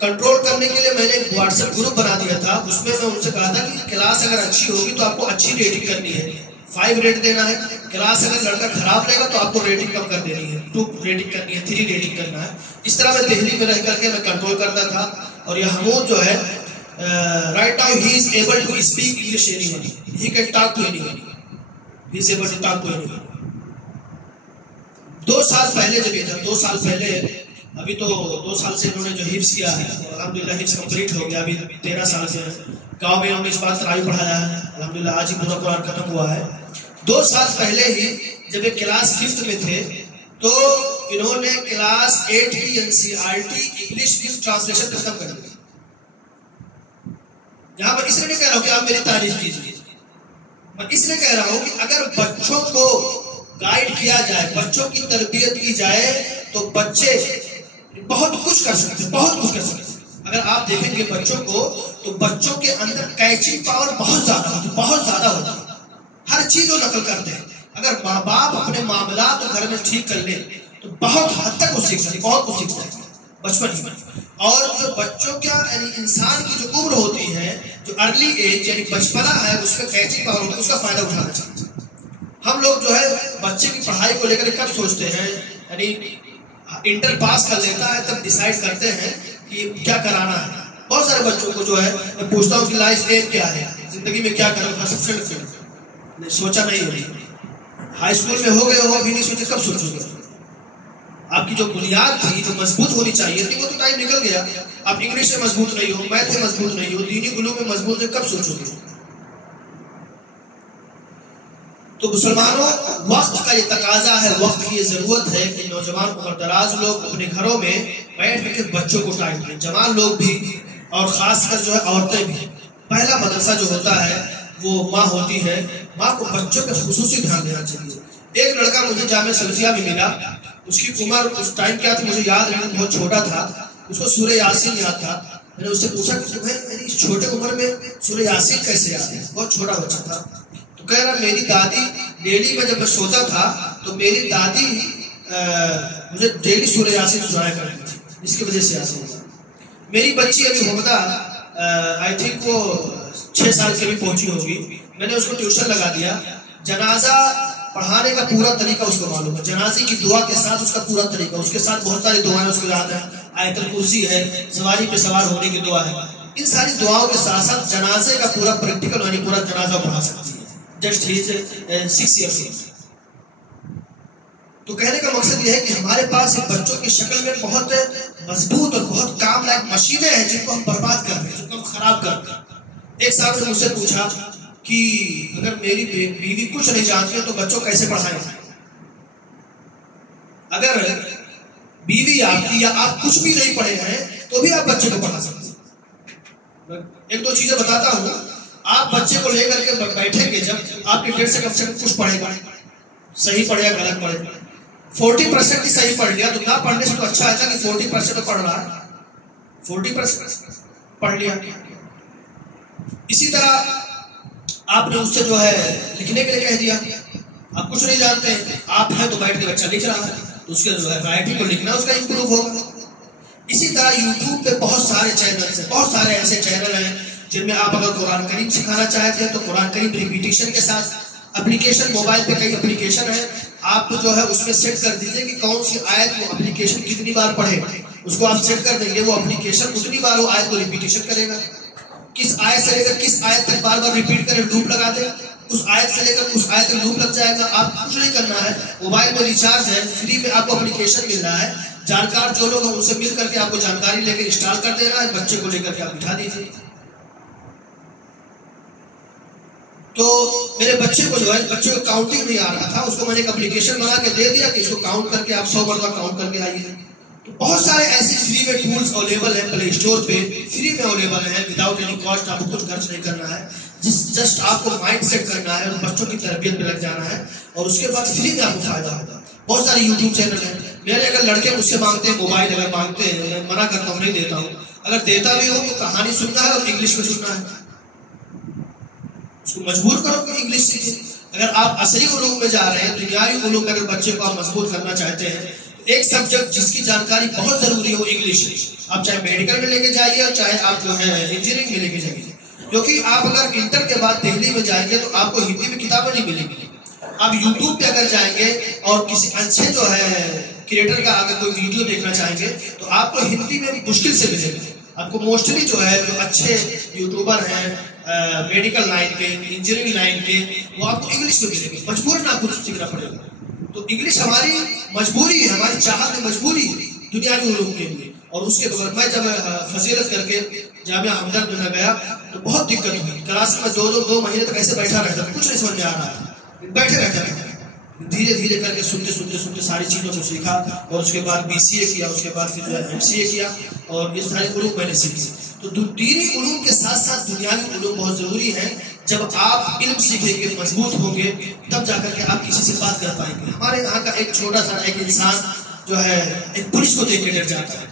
کنٹرول کرنے کے لیے میں نے ایک واٹس ایپ گروپ بنا دیا تھا. اس میں ان سے کہا تھا کہ کلاس اگر اچھی ہوگی تو آپ کو اچھی ریٹنگ کرنی ہے، 5 ریٹ دینا ہے. کلاس اگر لڑکا خراب رہے گا تو آپ کو ریٹنگ کم کر دینی ہے، 2 ریٹنگ کرنی ہے، 3 ریٹنگ کرنا ہے. اس طرح میں دہلی میں رہ کر کے میں کنٹرول کرتا تھا. اور یہ حمود جو ہے right now he is able to speak English anyone, he can talk to anyone, he is able to talk to anyone. 2 سال پہلے جب یہ تھا، 2 سال پہلے، ابھی تو 2 سال سے انہوں نے جو حفظ کیا ہے الحمدللہ حفظ کمپلیٹ ہو گیا. ابھی 13 سال سے گاؤں میں انہوں نے اس بار تراویح پڑھایا ہے الحمدللہ. آج ہی پورا قرآن ختم ہوا ہے. 2 سال پہلے ہی جب یہ کلاس 5th میں تھے تو انہوں نے کلاس 8 کی NCERT انگلش کی ٹرانسلیشن ختم کر دی. یہاں پر اس لیے نہیں کہہ رہا ہوں کہ آپ میری تعریف کیجیے، میں اس لیے کہہ رہا ہوں کہ اگر بچوں کو گائیڈ کیا جائے، بچوں کی تربیت کی جائے تو بچے بہت کچھ کر سکتے، بہت کچھ کر سکتے. اگر آپ دیکھیں گے بچوں کو تو بچوں کے اندر کیچنگ پاور بہت زیادہ ہوتی ہے، بہت زیادہ ہوتی ہے. ہر چیز وہ نقل کرتے ہیں. اگر ماں باپ اپنے معاملات کو گھر میں ٹھیک کر لیں تو بہت حد تک وہ سیکھ سکتے، بہت کچھ سیکھ سکتے بچپن ہی میں. اور جو بچوں کا یعنی انسان کی جو عمر ہوتی ہے، جو ارلی ایج یعنی بچپنا ہے، اس میں کیچنگ پاور ہوتا ہے، اس کا فائدہ اٹھانا چاہیے. ہم لوگ جو ہے بچے کی پڑھائی کو لے کر کب سوچتے ہیں، یعنی انٹر پاس کر لیتا ہے تب ڈیسائیڈ کرتے ہیں کہ کیا کرانا ہے. بہت سارے بچوں کو جو ہے میں پوچھتا ہوں کہ لائف ایم کیا ہے، زندگی میں کیا کروں، سوچا نہیں ہے. ہائی اسکول میں ہو گئے ہو، ابھی نہیں سوچے، کب سوچو گے؟ آپ کی جو بنیاد تھی جو مضبوط ہونی چاہیے تھی وہ تو ٹائم نکل گیا. آپ انگلش میں مضبوط نہیں ہو, میتھ میں مضبوط نہیں ہو, دینی علوم میں مضبوط ہے, کب سوچو گے؟ تو مسلمانوں, وقت کا یہ تقاضا ہے, وقت کی یہ ضرورت ہے کہ نوجوان عمر دراز لوگ اپنے گھروں میں بیٹھ کے بچوں کو ٹائم دیں, جوان لوگ بھی اور خاص کر جو ہے عورتیں بھی. پہلا مدرسہ جو ہوتا ہے وہ ماں ہوتی ہے. ماں کو بچوں پہ خصوصی دھیان دینا چاہیے. ایک لڑکا مجھے جامعہ سلفیہ میں ملا, اس کی عمر اس ٹائم کیا تھی مجھے یاد نہیں, بہت چھوٹا تھا, اس کو سورہ یاسین یاد تھا. میں نے اس سے پوچھا کہ تمہیں میری اس چھوٹے عمر میں سورہ یاسین کیسے یاد ہے؟ بہت چھوٹا بچہ تھا. تو کہہ رہا میری دادی ڈیلی میں جب میں سوتا تھا تو میری دادی مجھے ڈیلی سورہ یاسین سنایا کرتی تھی, اس کی وجہ سے یاد ہوگا. میری بچی ابھی حمدہ آئی تھنک وہ 6 سال کی بھی پہنچی ہوگی. میں نے اس کو ٹیوشن لگا دیا. جنازہ پڑھانے کا پورا طریقہ اس کو معلوم ہے, جنازے کی دعا کے ساتھ اس کا پورا طریقہ, اس کے ساتھ بہت ساری دعائیں اس کو یاد ہیں. آیت الکرسی ہے, سواری پہ سوار ہونے کی دعا ہے. ان ساری دعاؤں کے ساتھ ساتھ جنازے کا پورا پریکٹیکل یعنی پورا جنازہ پڑھا سکتی ہے. جسٹ ہی 6 ایئرس. تو کہنے کا مقصد یہ ہے کہ ہمارے پاس بچوں کی شکل میں بہت مضبوط اور بہت کام لائق مشینیں ہیں جن کو ہم برباد کر رہے ہیں, جن کو ہم خراب کر رہے ہیں. ایک صاحب نے مجھ سے پوچھا کہ اگر میری بیوی کچھ نہیں جانتی ہے تو بچوں کیسے پڑھائیں؟ اگر بیوی آپ کی یا آپ کچھ بھی نہیں پڑھے ہیں تو بھی آپ بچے کو پڑھا سکتے ہیں. ایک دو چیزیں بتاتا ہوں. آپ بچے کو لے کر کے بیٹھیں گے, جب آپ کے ڈیڑھ سے کم کچھ پڑھے گا, صحیح پڑھے یا غلط پڑھے, 40% کی صحیح پڑھ لیا تو نہ پڑھنے سے تو اچھا ہے کہ 40% تو پڑھ رہا ہے, 40% پڑھ لیا. اسی طرح آپ نے اس سے جو ہے لکھنے کے لیے کہہ دیا, آپ کچھ نہیں جانتے, آپ ہیں تو بیٹھ کے بچہ لکھ رہا ہے تو اس کے جو ہے رائٹنگ کو لکھنا اس کا امپروو ہوگا. اسی طرح یوٹیوب پہ بہت سارے چینل ہیں, بہت سارے ایسے چینل ہیں جن میں آپ اگر قرآن کریم سکھانا چاہتے ہیں تو قرآن کریم ریپیٹیشن کے ساتھ, اپلیکیشن موبائل پہ کئی اپلیکیشن ہیں, آپ جو ہے اس میں سیٹ کر دیجئے کہ کون سی آیت وہ اپلیکیشن کتنی بار پڑھے, اس کو آپ سیٹ کر دیں گے, وہ اپلیکیشن اتنی بار وہ آیت کو ریپیٹیشن کرے گا. کس آیت سے لے کر کس آیت تک بار بار ریپیٹ کرے, لوپ لگا دے, اس آیت سے لے کر اس آیت تک لوپ لگ جائے گا. آپ کچھ نہیں کرنا ہے, موبائل میں ریچارج ہے, فری میں آپ کو اپلیکیشن مل رہا ہے, جانکار جو لوگ ہیں ان سے مل کر کے آپ کو جانکاری لے کے انسٹال کر دینا ہے, بچے کو لے کر کے آپ بٹھا دیجیے. تو میرے بچے کو جو ہے, بچے کو کاؤنٹنگ نہیں آ رہا تھا, اس کو میں نے ایک اپلیکیشن بنا کے دے دیا کہ اس کو کاؤنٹ کر کے آپ 100 مرتبہ کاؤنٹ کر کے آئیے. تو بہت سارے ایسے فری میں ٹولز اویلیبل ہیں پلے اسٹور پہ, فری میں اویلیبل ہیں, وداؤٹ اینی کاسٹ. آپ کو کچھ خرچ نہیں کرنا ہے, جسٹ آپ کو مائنڈ سیٹ کرنا ہے اور بچوں کی تربیت پہ لگ جانا ہے, اور اس کے بعد فری میں آپ کو فائدہ ہوگا. بہت سارے یوٹیوب چینل ہیں. میرے اگر لڑکے مجھ سے مانگتے ہیں موبائل, اگر مانگتے ہیں میں منع کرتا ہوں, نہیں دیتا ہوں. اگر دیتا بھی ہوں تو کہانی سننا ہے اور انگلش میں سننا ہے, اس کو مجبور کرو کہ انگلش سیکھے. اگر آپ عصری علوم میں جا رہے ہیں, دنیاوی علوم میں اگر بچے کو آپ مضبوط کرنا چاہتے ہیں, ایک سبجیکٹ جس کی جانکاری بہت ضروری ہو انگلش. آپ چاہے میڈیکل میں لے کے جائیے اور چاہے آپ جو ہے انجینئرنگ میں لے کے جائیے, کیونکہ آپ اگر انٹر کے بعد دہلی میں جائیں گے تو آپ کو ہندی میں کتابیں نہیں ملیں گی. آپ یوٹیوب پہ اگر جائیں گے اور کسی اچھے جو ہے کریٹر کا اگر کوئی ویڈیو دیکھنا چاہیں گے تو آپ کو ہندی میں مشکل سے ملے گا. آپ کو موسٹلی جو ہے جو اچھے یوٹیوبر ہیں میڈیکل لائن کے, انجینئرنگ لائن کے, وہ آپ کو انگلش میں ملیں گے. مجبوراً آپ کو سیکھنا پڑے گا. تو انگلش ہماری مجبوری ہے, ہماری چاہت میں مجبوری ہے دنیاوی علوم کے لیے. اور اس کے بغیر میں جب فضیلت کر کے جامعہ ہمدرد میں گیا تو بہت دقت ہوئی. کلاس میں 2 مہینے تک ایسے بیٹھا رہتا, کچھ نہیں سمجھ میں آ رہا تھا, بیٹھے رہتا. دھیرے دھیرے کر کے سنتے ساری چیزوں کو سیکھا, اور اس کے بعد BCA کیا, اس کے بعد پھر MCA کیا, اور یہ سارے علوم میں نے سیکھی. تو دینی علوم کے ساتھ ساتھ دنیاوی علوم بہت ضروری ہیں. جب آپ علم سیکھیں گے, مضبوط ہوں گے, تب جا کر کے آپ کسی سے بات کر پائیں گے. ہمارے یہاں کا ایک چھوٹا سا ایک انسان جو ہے ایک پولیس کو دیکھ کے ڈر جاتا ہے.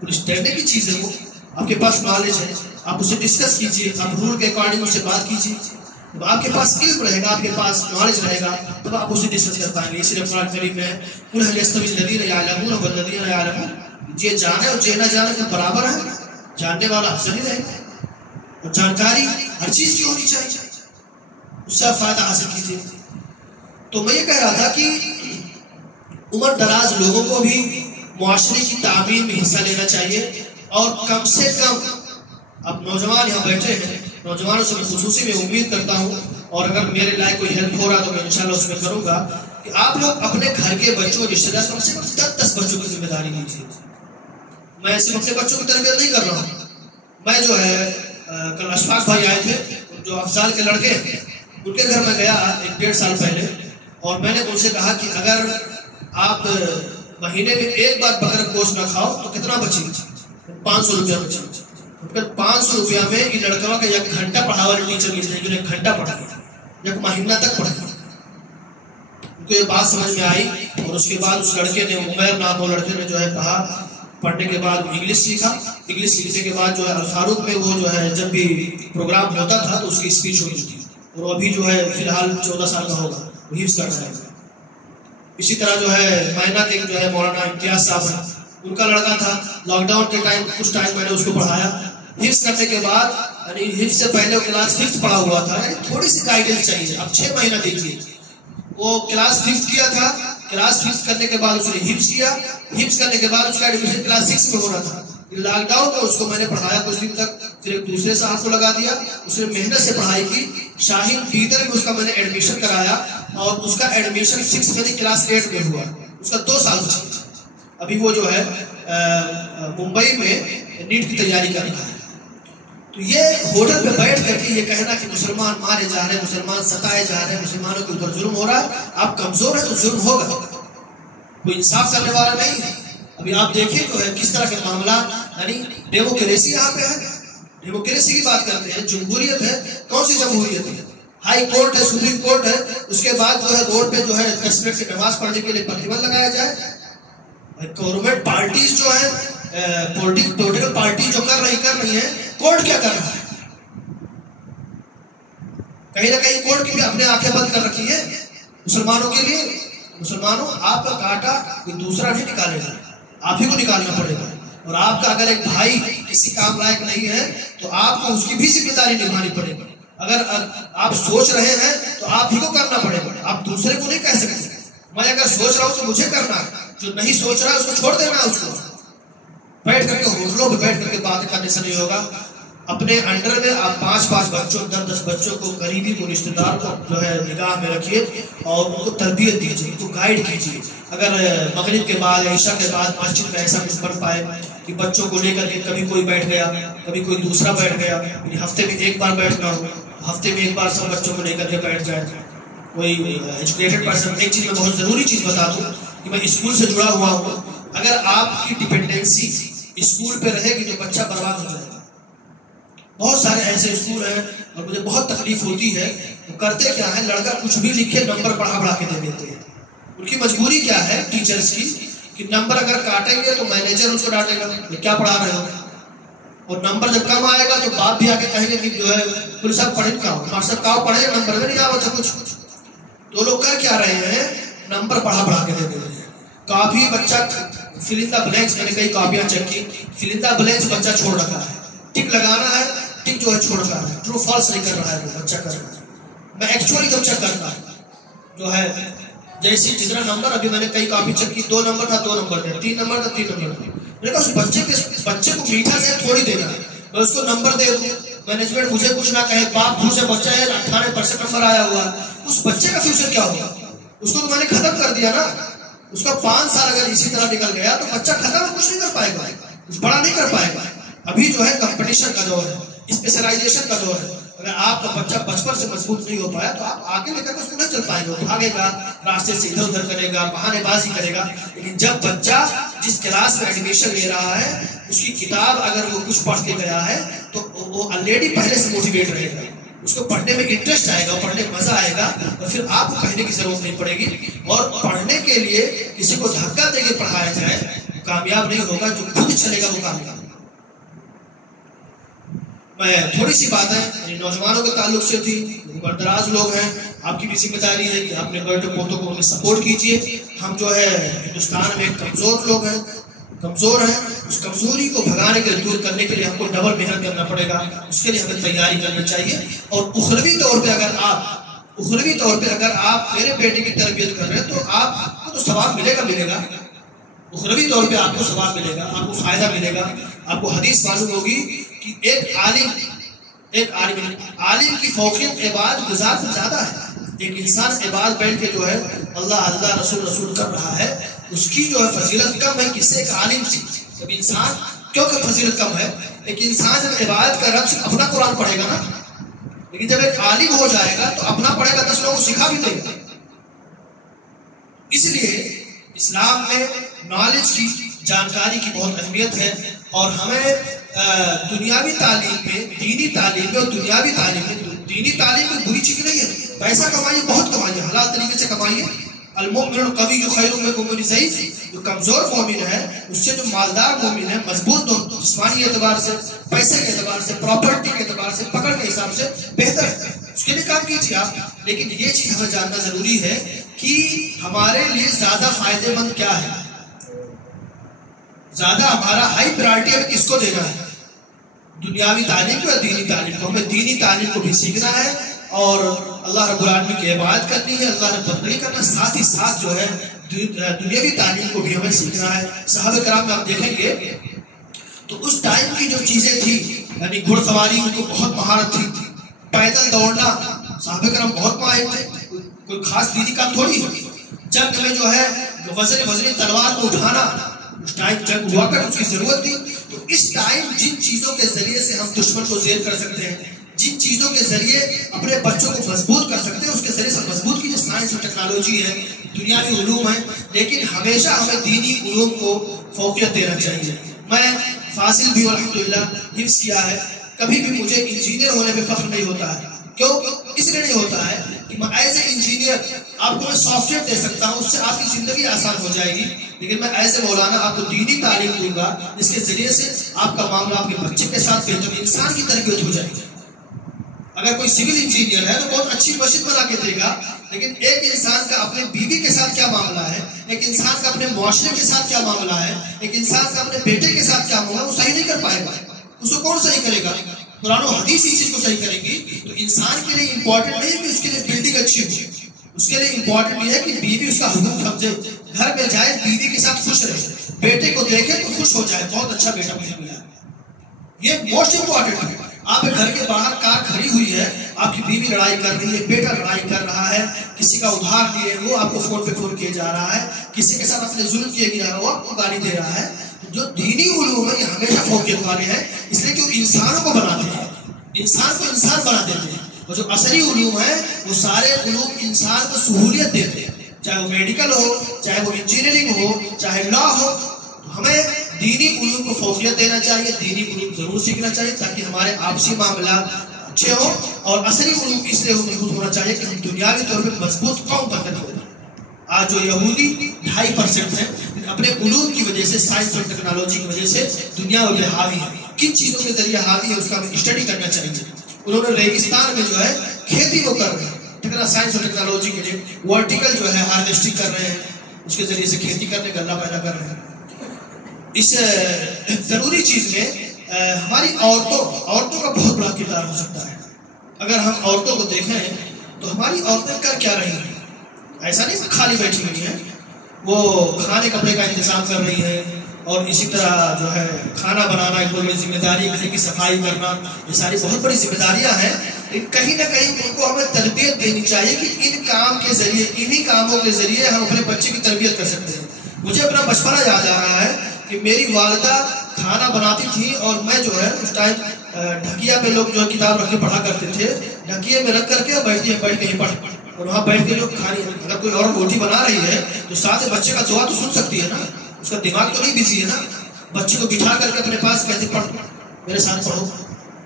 پولیس ڈرنے کی چیز ہے, وہ آپ کے پاس نالج ہے, آپ اسے ڈسکس کیجیے, آپ رول کے اکارڈنگ اس سے بات کیجیے. جب آپ کے پاس علم رہے گا, آپ کے پاس نالج رہے گا, تب آپ اسے ڈسکس کر پائیں گے. اسی لیے قرآن کریم میں قل هل يستوي الذين يعلمون والذين لا يعلمون, یہ جانے اور یہ نہ جانے کے برابر ہے. جاننے والا افضل ہی رہے گا, اور جانکاری ہر چیز کی ہونی چاہیے, اس سے آپ فائدہ حاصل کیجیے. تو میں یہ کہہ رہا تھا کہ عمر دراز لوگوں کو بھی معاشرے کی تعمیر میں حصہ لینا چاہیے, اور کم سے کم اب نوجوان یہاں بیٹھے ہیں, نوجوانوں سے میں خصوصی میں امید کرتا ہوں, اور اگر میرے لائق کوئی ہیلپ ہو رہا تو میں انشاءاللہ اس میں کروں گا, کہ آپ لوگ اپنے گھر کے بچوں رشتہ دار کم سے کم 10 10 بچوں کی ذمہ داری لیجیے. میں صرف اپنے بچوں کی تربیت نہیں کر رہا ہوں. میں جو ہے کل اشفاق بھائی آئے تھے جو افضال کے لڑکے، ان کے گھر میں گیا 1-1.5 سال پہلے، اور میں نے ان سے کہا کہ اگر آپ مہینے میں ایک بار بغیر گوشت نہ کھاؤ تو کتنا بچے گا؟ 500 روپیہ بچے گا. 500 روپیہ میں یہ لڑکا کا 1 گھنٹہ پڑھا والے ٹیچر مل جائے گی، 1 گھنٹہ پڑھا گیا، 1 مہینہ تک پڑھا گیا. ان کو یہ بات سمجھ میں آئی، اور اس کے بعد اس لڑکے نے، عمیر نام ہو لڑکے نے جو ہے کہا، پڑھنے کے بعد انگلش سیکھا. انگلش سیکھنے کے بعد جو ہے الفاروق میں وہ جو ہے جب بھی پروگرام ہوتا تھا تو اس کی اسپیچ ہوتی تھی، اور ابھی جو ہے فی الحال 14 سال کا ہوگا، وہ حفظ کر رہا ہے. اسی طرح جو ہے مینا کے جو ہے مولانا امتیاز صاحب ہیں، ان کا لڑکا تھا، لاک ڈاؤن کے ٹائم کچھ ٹائم میں نے اس کو پڑھایا. حفظ کرنے کے بعد، یعنی حفظ سے پہلے وہ کلاس 5 پڑھا ہوا تھا، یعنی تھوڑی سی گائیڈنس چاہیے. اب 6 مہینہ دیکھیے، وہ کلاس 5 کیا تھا، کلاس 5 کرنے کے بعد اس نے حفظ کیا، حفظ کرنے کے بعد اس کا ایڈمیشن کلاس 6 میں ہونا تھا. لاک ڈاؤن میں اس کو میں نے پڑھایا کچھ دن تک، پھر ایک دوسرے صاحب کو لگا دیا، اس نے محنت سے پڑھائی کی. شاہین پیتر میں اس کا میں نے ایڈمیشن کرایا، اور اس کا ایڈمیشن 6 میں نہیں کلاس 8 میں ہوا. اس کا 2 سال بچا. ابھی وہ جو ہے ممبئی میں نیٹ کی تیاری کر رہا ہے. تو یہ ہوٹل پہ بیٹھ کر کے یہ کہنا کہ مسلمان مارے جا رہے ہیں، مسلمان ستائے جا رہے ہیں، مسلمانوں کے اوپر ظلم ہو رہا ہے، آپ کمزور ہیں تو ظلم ہوگا، کوئی انصاف کرنے والا نہیں ہے. ابھی آپ دیکھیں جو ہے کس طرح کے معاملات، یعنی ڈیموکریسی یہاں پہ ہے، ڈیموکریسی کی بات کرتے ہیں، جمہوریت ہے. کون سی جمہوریت ہے؟ ہائی کورٹ ہے، سپریم کورٹ ہے، اس کے بعد جو ہے روڈ پہ جو ہے 10 منٹ کی نماز پڑھنے کے لیے پرتیبند لگایا جائے. گورنمنٹ پارٹیز جو ہے، پولیٹیکل پارٹی جو کر رہی ہے، کورٹ کیا کر رہا ہے؟ کہیں نہ کہیں کورٹ کی بھی اپنے آنکھیں بند کر رکھی ہے مسلمانوں کے لیے. مسلمانوں، آپ کا کاٹا کوئی دوسرا نہیں نکالے گا، آپ ہی کو نکالنا پڑے گا. اور آپ کا اگر ایک بھائی کسی کام لائق نہیں ہے تو آپ کو اس کی بھی ذمہ داری نبھانی پڑے گی. اگر آپ سوچ رہے ہیں تو آپ ہی کو کرنا پڑے گا، آپ دوسرے کو نہیں کہہ سکتے. میں اگر سوچ رہا ہوں تو مجھے کرنا ہے، جو نہیں سوچ رہا ہے اس کو چھوڑ دینا ہے. اس کو بیٹھ کر کے ہوٹلوں پہ بیٹھ کر کے بات کرنے سے نہیں ہوگا. اپنے انڈر میں آپ 5-5 بچوں، 10-10 بچوں کو، قریبی کو، رشتے دار کو جو ہے نگاہ میں رکھیے اور ان کو تربیت دیجیے، ان کو گائیڈ کیجیے. اگر مغرب کے بعد، عشاء کے بعد مسجد میں ایسا کچھ بن پائے کہ بچوں کو لے کر کے کبھی کوئی بیٹھ گیا، کبھی کوئی دوسرا بیٹھ گیا، یعنی ہفتے میں 1 بار بیٹھنا ہو، ہفتے میں 1 بار سب بچوں کو لے کر کے بیٹھ جائے. کوئی ایجوکیٹڈ پرسن. ایک چیز میں بہت ضروری چیز بتا دوں کہ میں اسکول سے جڑا ہوا ہوں. اگر آپ کی ڈپینڈنسی اسکول پہ رہے گی تو بچہ برباد ہو جائے گا. بہت سارے ایسے اسکول ہیں اور مجھے بہت تکلیف ہوتی ہے. وہ کرتے کیا ہے، لڑکا کچھ بھی لکھے نمبر بڑھا کے دے دیتے ہیں. ان کی مجبوری کیا ہے ٹیچرز کی کہ نمبر اگر کاٹیں گے تو مینیجر اس کو ڈانٹے گا کہ کیا پڑھا رہے ہو، اور نمبر جب کم آئے گا تو باپ بھی آ کے کہیں گے کہ جو ہے پولیس صاحب پڑھے کیا ہو، ماسٹر صاحب کہاں پڑھے، نمبر میں نہیں آ تھا کچھ. تو لوگ کر کیا رہے ہیں، نمبر بڑھا کے دے رہے ہیں. کافی بچہ فل ان دا بلینکس، میں نے کئی کاپیاں چیک کی، فل ان دا بلینکس بچہ چھوڑ رکھا ہے. ٹک لگانا ہے، ٹک جو ہے چھوڑ رہا ہے، ٹرو فالس نہیں کر رہا ہے وہ بچہ کر رہا ہے. میں ایکچولی جب چیک کرتا جو ہے جیسے جتنا نمبر، ابھی میں نے کئی کاپی چیک کی، 2 نمبر تھا 2 نمبر دیا، 3 نمبر تھا 3 نمبر دیا. میں نے کہا اس بچے کو میٹھا سے تھوڑی دینا ہے، میں اس کو نمبر دے دوں، مینجمنٹ مجھے کچھ نہ کہے، باپ دوسرے بچہ ہے 98% نمبر آیا ہوا، اس بچے کا فیوچر کیا ہوگا؟ اس کو تو میں نے ختم کر دیا نا. اس کا 5 سال اگر اسی طرح نکل گیا تو بچہ ختم، کچھ نہیں کر پائے گا، کچھ بڑا نہیں کر پائے گا. ابھی جو ہے کمپٹیشن کا دور ہے، اسپیشلائزیشن کا دور ہے. اگر آپ کا بچہ بچپن سے مضبوط نہیں ہو پایا تو آپ آگے لے کر اس کو نہیں چل پائے گا، بھاگے گا، راستے سے ادھر ادھر کرے گا، بہانے بازی کرے گا. لیکن جب بچہ جس کلاس میں ایڈمیشن لے رہا ہے اس کی کتاب اگر وہ کچھ پڑھ کے گیا ہے تو وہ آلریڈی پہلے سے موٹیویٹ رہے گا، اس کو پڑھنے میں انٹرسٹ آئے گا، پڑھنے میں مزہ آئے گا، اور پھر آپ کو کہنے کی ضرورت نہیں پڑے گی. اور پڑھنے کے لیے کسی کو دھکا دے کے پڑھایا جائے کامیاب نہیں ہوگا، جو خود چلے گا وہ کامیاب. میں تھوڑی سی باتیں نوجوانوں کے تعلق سے تھی، بردراز لوگ ہیں، آپ کی بھی ذمہ داری ہے کہ اپنے بیٹے پوتوں کو ہمیں سپورٹ کیجیے. ہم جو ہے ہندوستان میں کمزور لوگ ہیں، کمزور ہیں، اس کمزوری کو بھگانے کے دور کرنے کے لیے ہم کو ڈبل محنت کرنا پڑے گا. اس کے لیے ہمیں تیاری کرنا چاہیے. اور اخروی طور پہ اگر آپ میرے بیٹے کی تربیت کر رہے ہیں تو آپ کو تو ثواب ملے گا. اخروی طور پہ آپ کو ثواب ملے گا، آپ کو فائدہ ملے گا. آپ کو حدیث معلوم ہوگی کہ ایک عالم کی فوقیت عبادت گزار سے زیادہ ہے. ایک انسان عبادت بیٹھ کے جو ہے اللہ رسول کر رہا ہے، اس کی جو ہے فضیلت کم ہے کس سے؟ ایک عالم سے. جب انسان کیوں کہ فضیلت کم ہے؟ ایک انسان جب عبادت کر رہا ہے صرف اپنا قرآن پڑھے گا نا، لیکن جب ایک عالم ہو جائے گا تو اپنا پڑھے گا 10 لوگوں کو سکھا بھی دے گا. اس لیے اسلام میں نالج کی، جانکاری کی بہت اہمیت ہے، اور ہمیں دنیاوی تعلیم میں، دینی تعلیم میں اور دنیاوی تعلیم میں، دینی تعلیم میں بری چیز نہیں ہے. پیسہ کمائیے، بہت کمائیے، حلال طریقے سے کمائیے. المؤمن القوی خیر من المؤمن الضعیف. جو کمزور مومن ہے اس سے جو مالدار مومن ہے، مضبوط جسمانی اعتبار سے، پیسے کے اعتبار سے، پراپرٹی کے اعتبار سے، پکڑ کے حساب سے بہتر ہے. اس کے لیے کام کیجیے آپ. لیکن یہ چیز ہمیں جاننا ضروری ہے کہ ہمارے لیے زیادہ فائدے مند کیا ہے، زیادہ ہمارا ہائی پرائرٹی ہمیں کس کو دینا ہے، دنیاوی تعلیم کو یا دینی تعلیم کو. ہمیں دینی تعلیم کو بھی سیکھنا ہے اور اللہ رب العالمین کی عبادت کرنی ہے، اللہ رب بندگی کرنا، ساتھ ہی ساتھ جو ہے دنیاوی تعلیم کو بھی ہمیں سیکھنا ہے. صحابہ کرام میں آپ دیکھیں گے تو اس ٹائم کی جو چیزیں تھی، یعنی گھڑ سواری ان کو بہت مہارت تھی، پیدل دوڑنا صحابہ کرام بہت ماہر تھے، کوئی خاص دینی کام تھوڑی ہے. جنگ میں جو ہے وزن تلوار کو اٹھانا، اس ٹائم جنگ ہوا کر اس کی ضرورت تھی. تو اس ٹائم جن چیزوں کے ذریعے سے ہم دشمن کو زیر کر سکتے ہیں، جن چیزوں کے ذریعے اپنے بچوں کو مضبوط کر سکتے ہیں، اس کے ذریعے سے مضبوط کی. سائنس اور ٹیکنالوجی ہے، دنیاوی علوم ہے، لیکن ہمیشہ ہمیں دینی علوم کو فوقیت دینا چاہیے. میں فاضل بھی الحمدللہ حفظ کیا ہے، کبھی بھی مجھے انجینئر ہونے میں فخر نہیں ہوتا ہے. کیوں؟ اس لیے نہیں ہوتا ہے کہ میں ایز اے انجینئر آپ کو میں سافٹ ویئر دے سکتا ہوں، اس سے آپ کی زندگی آسان ہو جائے گی، لیکن میں ایز اے مولانا آپ کو دینی تعلیم دوں گا جس کے ذریعے سے آپ کا معاملہ آپ کے بچے کے ساتھ بہتر انسان کی تربیت ہو جائے گی. اگر کوئی سول انجینئر ہے تو بہت اچھی مسجد بنا کے دے گا، لیکن ایک انسان کا اپنے بیوی کے ساتھ کیا معاملہ ہے، ایک انسان کا اپنے معاشرے کے ساتھ کیا معاملہ ہے، ایک انسان کا اپنے بیٹے کے ساتھ کیا معاملہ، وہ صحیح نہیں کر پائے گا. اس کو کون صحیح کرے گا؟ قرآن و حدیث اس چیز کو صحیح کرے گی. تو انسان کے لیے امپورٹنٹ نہیں ہے کہ اس کے لیے بلڈنگ اچھی ہو، اس کے لیے امپورٹنٹ یہ ہے کہ بیوی اس کا حقوق سمجھے، گھر میں جائے بیوی کے ساتھ خوش رہے، بیٹے کو دیکھے تو خوش ہو جائے، بہت اچھا بیٹا مجھے ملا. یہ موسٹ امپورٹنٹ ہے. آپ گھر کے باہر کار کھڑی ہوئی ہے، آپ کی بیوی لڑائی کر رہی ہے، بیٹا لڑائی کر رہا ہے، کسی کا ادھار لیے وہ آپ کو فون پہ فون کیا جا رہا ہے، کسی کے ساتھ اپنے ظلم کیا گیا ہے وہ آپ کو گالی دے رہا ہے. جو دینی علوم ہے یہ ہمیشہ فوقیت والے ہیں، اس لیے کہ وہ انسانوں کو بناتے ہیں، انسان کو انسان بنا دیتے ہیں. اور جو عصری علوم ہے وہ سارے علوم انسان کو سہولیت دیتے ہیں، چاہے وہ میڈیکل ہو، چاہے وہ انجینئرنگ ہو، چاہے لا ہو. ہمیں دینی علوم کو فوقیت دینا چاہیے، دینی علوم ضرور سیکھنا چاہیے تاکہ ہمارے آپسی معاملات اچھے ہوں. اور عصری علوم اس لیے محفوظ ہونا چاہیے کہ ہم دنیاوی طور پہ مضبوط قوم بننے ہو. آج جو یہودی 2.5% ہیں اپنے علوم کی وجہ سے، سائنس اور ٹیکنالوجی کی وجہ سے دنیا میں حاوی ہے. کن چیزوں کے ذریعے حاوی ہے اس کا ہمیں اسٹڈی کرنا چاہیے. انہوں نے ریگستان میں جو ہے کھیتی وہ کر رہے ہیں، سائنس اور ٹیکنالوجی کے لیے ورٹیکل جو ہے ہارویسٹنگ کر رہے ہیں، اس کے ذریعے سے کھیتی کرنے کا اللہ پیدا کر رہے ہیں. اس ضروری چیز میں ہماری عورتوں کا بہت بڑا کردار ہو سکتا ہے. اگر ہم عورتوں کو دیکھیں تو ہماری عورتیں کر کیا رہی ہیں؟ ایسا نہیں خالی بیٹھی ہوئی ہیں، وہ کھانے کپڑے کا انتظام کر رہی ہے، اور اسی طرح جو ہے کھانا بنانا ایک بڑی ذمہ داری، گھر کی صفائی کرنا، یہ ساری بہت بڑی ذمہ داریاں ہیں. کہیں نہ کہیں ان کو ہمیں تربیت دینی چاہیے کہ ان کام کے ذریعے، انہی کاموں کے ذریعے ہم اپنے بچے کی تربیت کر سکتے ہیں. مجھے اپنا بچپنا یاد آ رہا ہے کہ میری والدہ کھانا بناتی تھی اور میں جو ہے اس ٹائم ڈھکیا پہ لوگ جو ہے کتاب رکھ کے پڑھا کرتے تھے، ڈھکیے میں رکھ کر کے بیٹھ کے ہی پڑھ، اور وہاں بیٹھ کے جو کھانی، اگر کوئی اور روٹی بنا رہی ہے تو ساتھ بچے کا دعا تو سن سکتی ہے نا، اس کا دماغ تو نہیں بزی ہے نا. بچے کو بٹھا کر کے اپنے پاس کہتے پڑھ، میرے ساتھ پڑھو.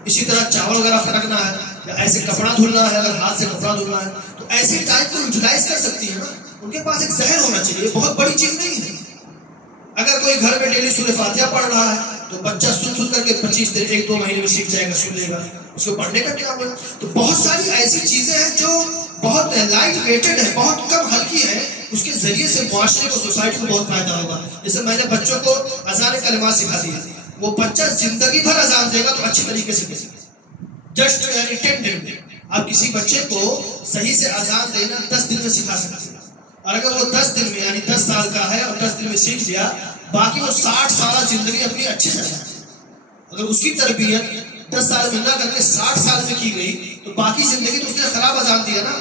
اسی طرح چاول وغیرہ پھٹکنا ہے یا ایسے کپڑا دھلنا ہے، اگر ہاتھ سے کپڑا دھلنا ہے تو ایسے ٹائپ کو یوٹیلائز کر سکتی ہے نا. ان کے پاس ایک ذہن ہونا چاہیے، بہت بڑی چیز نہیں ہے. اگر کوئی گھر میں ڈیلی سورہ فاتحہ پڑھ رہا ہے تو بچہ سن کر کے 25 دن 1-2 مہینے میں سیکھ جائے گا، سن لے گا. اس کو پڑھنے کا کیا ہوگا؟ تو بہت ساری ایسی چیزیں ہیں جو بہت لائٹ ویٹڈ ہے، بہت کم ہلکی ہے، اس کے ذریعے سے معاشرے کو، سوسائٹی کو بہت فائدہ ہوگا. جیسے میں نے بچوں کو اذان کلمات سکھا دیا، وہ بچہ زندگی بھر اذان دے گا تو اچھی طریقے سے جسٹ 10 دن میں آپ کسی بچے کو صحیح سے اذان دینا 10 دن میں سکھا سکتے ہیں. اور اگر وہ 10 دن میں یعنی 10 سال کا ہے اور 10 دن میں سیکھ لیا، باقی وہ 60 سالہ زندگی اپنی اچھے سے ہے. اگر اس کی تربیت 10 سال میں نہ کر کے 60 سال میں کی گئی تو باقی زندگی تو اس نے خراب اذان دیا نا،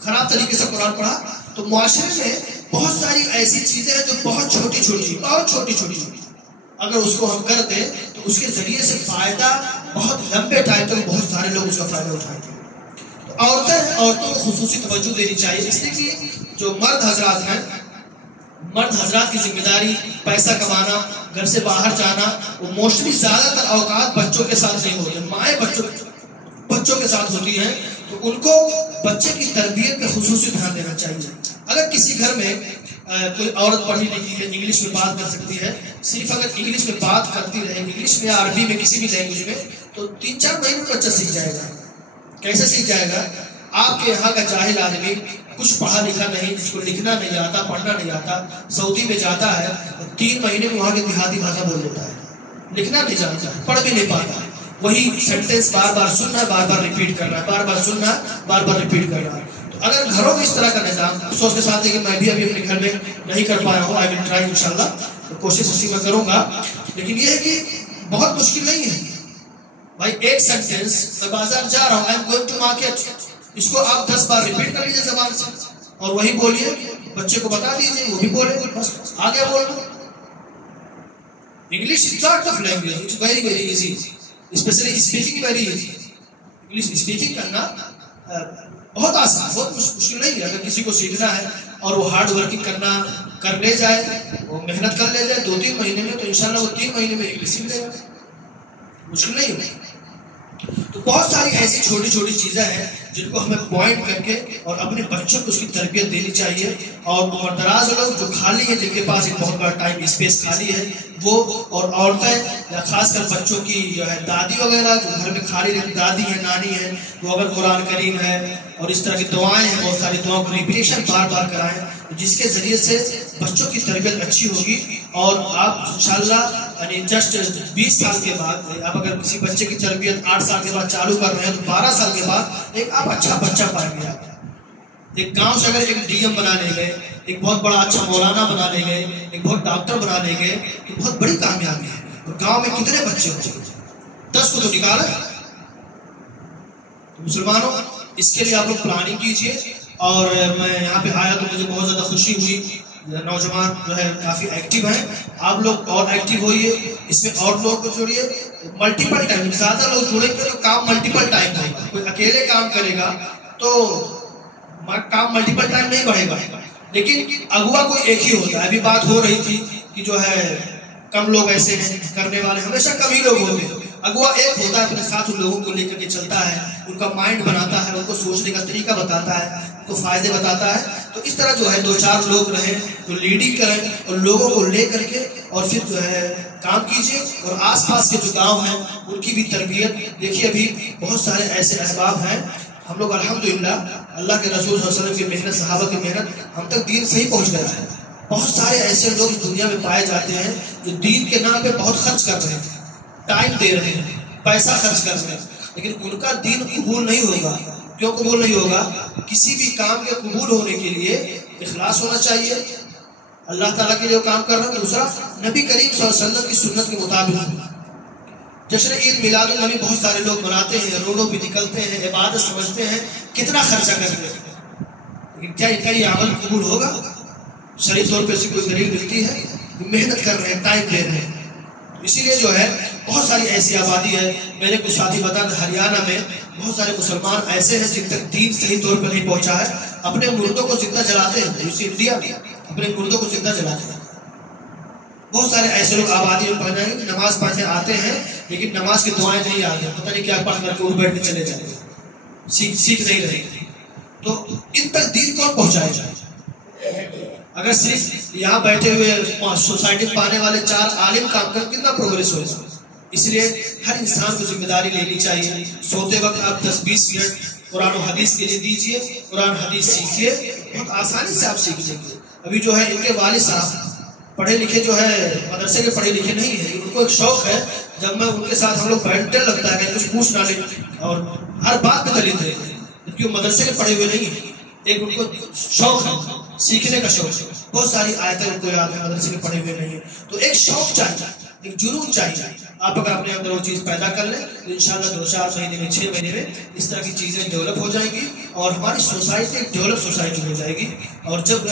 خراب طریقے سے قرآن پڑھا. تو معاشرے میں بہت ساری ایسی چیزیں ہیں جو بہت چھوٹی چھوٹی اگر اس کو ہم کر دیں تو اس کے ذریعے سے فائدہ بہت لمبے ٹائم تک بہت سارے لوگ اس کا فائدہ اٹھائیں گے. تو عورتوں کو خصوصی توجہ دینی چاہیے، اس لیے کہ جو مرد حضرات ہیں، مرد حضرات کی ذمہ داری پیسہ کمانا، گھر سے باہر جانا، وہ موسٹلی زیادہ تر اوقات بچوں کے ساتھ نہیں ہوتے، مائیں بچوں کے ساتھ ہوتی ہیں. تو ان کو بچے کی تربیت پہ خصوصی دھیان دینا چاہیے. اگر کسی گھر میں کوئی عورت پڑھی لکھی ہے، انگلش میں بات کر سکتی ہے، صرف اگر انگلش میں بات کرتی رہے، انگلش میں یا عربی میں کسی بھی لینگویج میں، تو 3-4 مہینے میں بچہ سیکھ جائے گا. کیسے سیکھ جائے گا؟ آپ کے یہاں کا جاہل آدمی، کچھ پڑھا لکھا نہیں، جس کو لکھنا نہیں آتا، پڑھنا نہیں آتا، سعودی میں جاتا ہے 3 مہینے میں وہاں کے دیہاتی بھاشا بول لیتا ہے، لکھنا نہیں جانتا، پڑھ بھی نہیں پاتا، وہی سینٹینس بار بار سننا ہے، بار بار ریپیٹ کرنا ہے، بار بار سننا ہے، بار بار ریپیٹ کرنا ہے. تو اگر گھروں میں اس طرح کا نظام، افسوس کے ساتھ ہے کہ میں بھی ابھی اپنے گھر میں نہیں کر پایا ہوں، آئی ول ٹرائی انشاءاللہ، کوشش اسی میں کروں گا. لیکن یہ ہے کہ بہت مشکل نہیں ہے بھائی. ایک سینٹینس، میں بازار جا رہا ہوں، I am going to market, اس کو آپ 10 بار ریپیٹ کر لیجیے زبان سے اور وہی بولیے، بچے کو بتا دیجیے، وہ بھی بولے، بس آگے بول دو. English is not tough language, it's very very easy, especially speaking very easy. English speaking کرنا بہت آسان، بہت مشکل نہیں ہے. اگر کسی کو سیکھنا ہے اور وہ ہارڈ ورکنگ کر لے جائے، وہ محنت کر لے جائے 2-3 مہینے میں، تو انشاءاللہ وہ 3 مہینے میں انگلش سیکھ لے گا. مشکل نہیں ہوگی. تو بہت ساری ایسی چھوٹی چیزیں ہیں جن کو ہمیں پوائنٹ کر کے اور اپنے بچوں کو اس کی تربیت دینی چاہیے. اور عمر دراز لوگ جو خالی ہیں، جن کے پاس ایک بہت بڑا ٹائم اسپیس خالی ہے، وہ اور عورتیں یا خاص کر بچوں کی جو ہے دادی وغیرہ جو گھر میں خالی رہتی، دادی ہیں، نانی ہیں، وہ اگر قرآن کریم ہے اور اس طرح کی دعائیں ہیں، بہت ساری دعاؤں کو ریپیٹیشن بار بار کرائیں، جس کے ذریعے سے بچوں کی تربیت اچھی ہوگی. اور آپ انشاءاللہ یعنی جسٹ 20 سال کے بعد، آپ اگر کسی بچے کی تربیت 8 سال کے بعد چالو کر رہے ہیں تو 12 سال کے بعد ایک آپ اچھا بچہ پائیں گے. آپ ایک گاؤں سے اگر ایک ڈی ایم بنا لے گئے، ایک بہت بڑا اچھا مولانا بنا لے گئے، ایک بہت ڈاکٹر بنا لے گئے، تو بہت بڑی کامیابی ہے. اور گاؤں میں کتنے بچے ہوتے ہیں؟ 10 کو تو نکالا. تو مسلمانوں، اس کے لیے آپ لوگ پلاننگ کیجئے. اور میں یہاں پہ آیا تو مجھے بہت زیادہ خوشی ہوئی. نوجوان جو ہے کافی ایکٹیو ہیں، آپ لوگ اور ایکٹیو ہوئیے، اس میں اور لوگ کو جوڑیے. ملٹیپل ٹائم، زیادہ لوگ جڑیں گے تو کام ملٹیپل ٹائم ہوگا. کوئی اکیلے کام کرے گا تو کام ملٹیپل ٹائم نہیں بڑھے گا. لیکن اغوا کوئی ایک ہی ہوتا ہے. ابھی بات ہو رہی تھی کہ جو ہے کم لوگ ایسے ہیں کرنے والے، ہمیشہ کم ہی لوگ ہوتے ہیں. اغوا ایک ہوتا ہے، اپنے ساتھ ان لوگوں کو لے کر کے چلتا ہے، ان کا مائنڈ بناتا ہے، ان کو سوچنے کا طریقہ بتاتا ہے، ان کو فائدے بتاتا ہے. تو اس طرح جو ہے 2-4 لوگ رہیں تو لیڈنگ کریں اور لوگوں کو لے کر کے اور پھر جو ہے کام کیجیے. اور آس پاس کے جو گاؤں ہیں ان کی بھی تربیت دیکھیے. ابھی بہت سارے ایسے احباب ہیں، ہم لوگ الحمدللہ اللہ کے رسول صلی اللہ علیہ وسلم کی محنت، صحابہ کی محنت، ہم تک دین صحیح پہنچ گیا ہے. بہت سارے ایسے لوگ اس دنیا میں پائے جاتے ہیں جو دین کے نام پہ بہت خرچ کر رہے ہیں، ٹائم دے رہے ہیں، پیسہ خرچ کر رہے ہیں، لیکن ان کا دین قبول نہیں ہوگا. کیوں قبول نہیں ہوگا؟ کسی بھی کام کے قبول ہونے کے لیے اخلاص ہونا چاہیے، اللہ تعالیٰ کے لیے کام کر رہے ہیں. دوسرا، نبی کریم صلی اللہ علیہ وسلم کی سنت کے مطابق. جشن عید میلاد النبی بہت سارے لوگ مناتے ہیں، روڈوں پہ نکلتے ہیں، عبادت سمجھتے ہیں، کتنا خرچہ کرتے ہیں، لیکن کیا ان کا یہ عمل قبول ہوگا؟ شرعی طور پہ سے کوئی دلیل ملتی ہے؟ محنت کر رہے ہیں، ٹائم دے رہے ہیں. اسی لیے جو ہے بہت ساری ایسی آبادی ہے. میرے کچھ ساتھی بتا دیں، ہریانہ میں بہت سارے مسلمان ایسے ہیں جن تک دین صحیح طور پر نہیں پہنچا ہے، اپنے مردوں کو زندہ جلاتے ہیں. اسی انڈیا میں اپنے مردوں کو زندہ جلاتے ہیں. بہت سارے ایسے لوگ آبادی میں پڑھنے، نماز پڑھنے آتے ہیں لیکن نماز کی دعائیں نہیں آتی، پتہ نہیں کیا پڑھ کر کے وہ بیٹھ کے چلے جاتے ہیں، سیکھ نہیں رہے. تو ان تک دین کون پہنچائے جائے؟ اگر صرف یہاں بیٹھے ہوئے سوسائٹی میں پانے والے 4 عالم کام کر کتنا پروگریس ہوئے. اس لیے ہر انسان کو ذمہ داری لینی چاہیے. سوتے وقت آپ 10-20 منٹ قرآن و حدیث کے لیے دیجیے، قرآن حدیث سیکھیے، بہت آسانی سے آپ سیکھ لیں گے. ابھی جو ہے ان کے والد صاحب پڑھے لکھے جو ہے مدرسے کے پڑھے لکھے نہیں ہیں، ان کو ایک شوق ہے، جب میں ان کے ساتھ ہم لوگ بیٹھنے لگتا ہے کہ کچھ پوچھ نہ لیں اور ہر بات میں دلیل دیتے ہیں، جبکہ وہ مدرسے کے پڑھے ہوئے نہیں ہیں. ایک ان کو شوق ہے، سیکھنے کا شوق ہے. بہت ساری آیتیں ان کو یاد ہے، مدرسے کے پڑھے ہوئے نہیں ہیں. تو ایک شوق چاہیے، ایک جنون چاہیے. آپ اگر اپنے اندر وہ چیز پیدا کر لیں تو انشاءاللہ 2-4 مہینے میں 6 مہینے میں اس طرح کی چیزیں ڈیولپ ہو جائیں گی اور ہماری سوسائٹی ایک ڈیولپ سوسائٹی ہو جائے گی. اور جب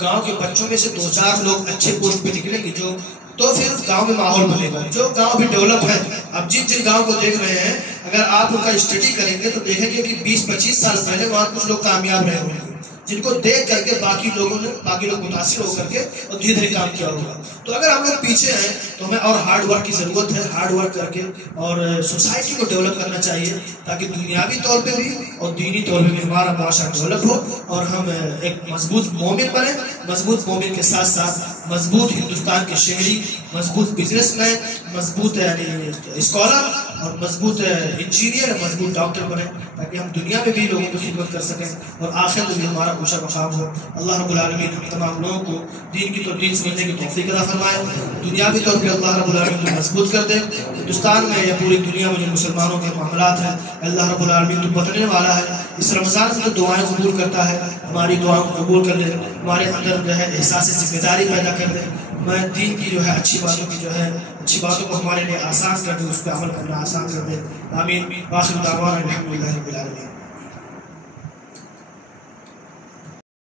گاؤں کے بچوں میں سے 2-4 لوگ اچھے پوسٹ پہ نکلیں گے تو پھر گاؤں میں ماحول بنے گا. جو گاؤں بھی ڈیولپ ہے، اب جن گاؤں کو دیکھ رہے ہیں اگر آپ ان کا اسٹڈی کریں گے تو دیکھیں گے کہ 20-25 سال پہلے وہاں کچھ لوگ کامیاب رہے ہوں گے، جن کو دیکھ کر کے باقی لوگ متاثر ہو کر کے اور دھیرے دھیرے کام کیا ہوگا. تو اگر ہم لوگ پیچھے ہیں تو ہمیں اور ہارڈ ورک کی ضرورت ہے. ہارڈ ورک کر کے اور سوسائٹی کو ڈیولپ کرنا چاہیے تاکہ دنیاوی طور پہ بھی اور دینی طور پہ بھی ہمارا معاشرہ ڈیولپ ہو اور ہم ایک مضبوط مومن بنیں. مضبوط مومن کے ساتھ ساتھ مضبوط ہندوستان کے شہری، مضبوط بزنس مین، مضبوط یعنی اسکالر اور مضبوط انجینئر، مضبوط ڈاکٹر بنیں تاکہ ہم دنیا میں بھی لوگوں کی خدمت کر سکیں اور آخرت میں بھی ہمارا اونچا مقام ہو. اللہ رب العالمین ہم تمام لوگوں کو دین کی دین سمجھنے کی توفیق عطا فرمائے. دنیاوی طور پہ اللہ رب العالمین کو مضبوط کر دے. ہندوستان میں یا پوری دنیا میں جو مسلمانوں کے معاملات ہیں اللہ رب العالمین تو بدلنے والا ہے. اس رمضان میں دعائیں قبول کرتا ہے، ہماری دعاؤں کو قبول کر لے، ہمارے اندر جو ہے احساس ذمہ داری پیدا کر دے. میں دین کی جو ہے اچھی باتوں کو ہمارے لیے آسان کر دے، اس پہ عمل کرنا آسان کر دے. آمین. آخر دعوانا الحمدللہ رب العالمین.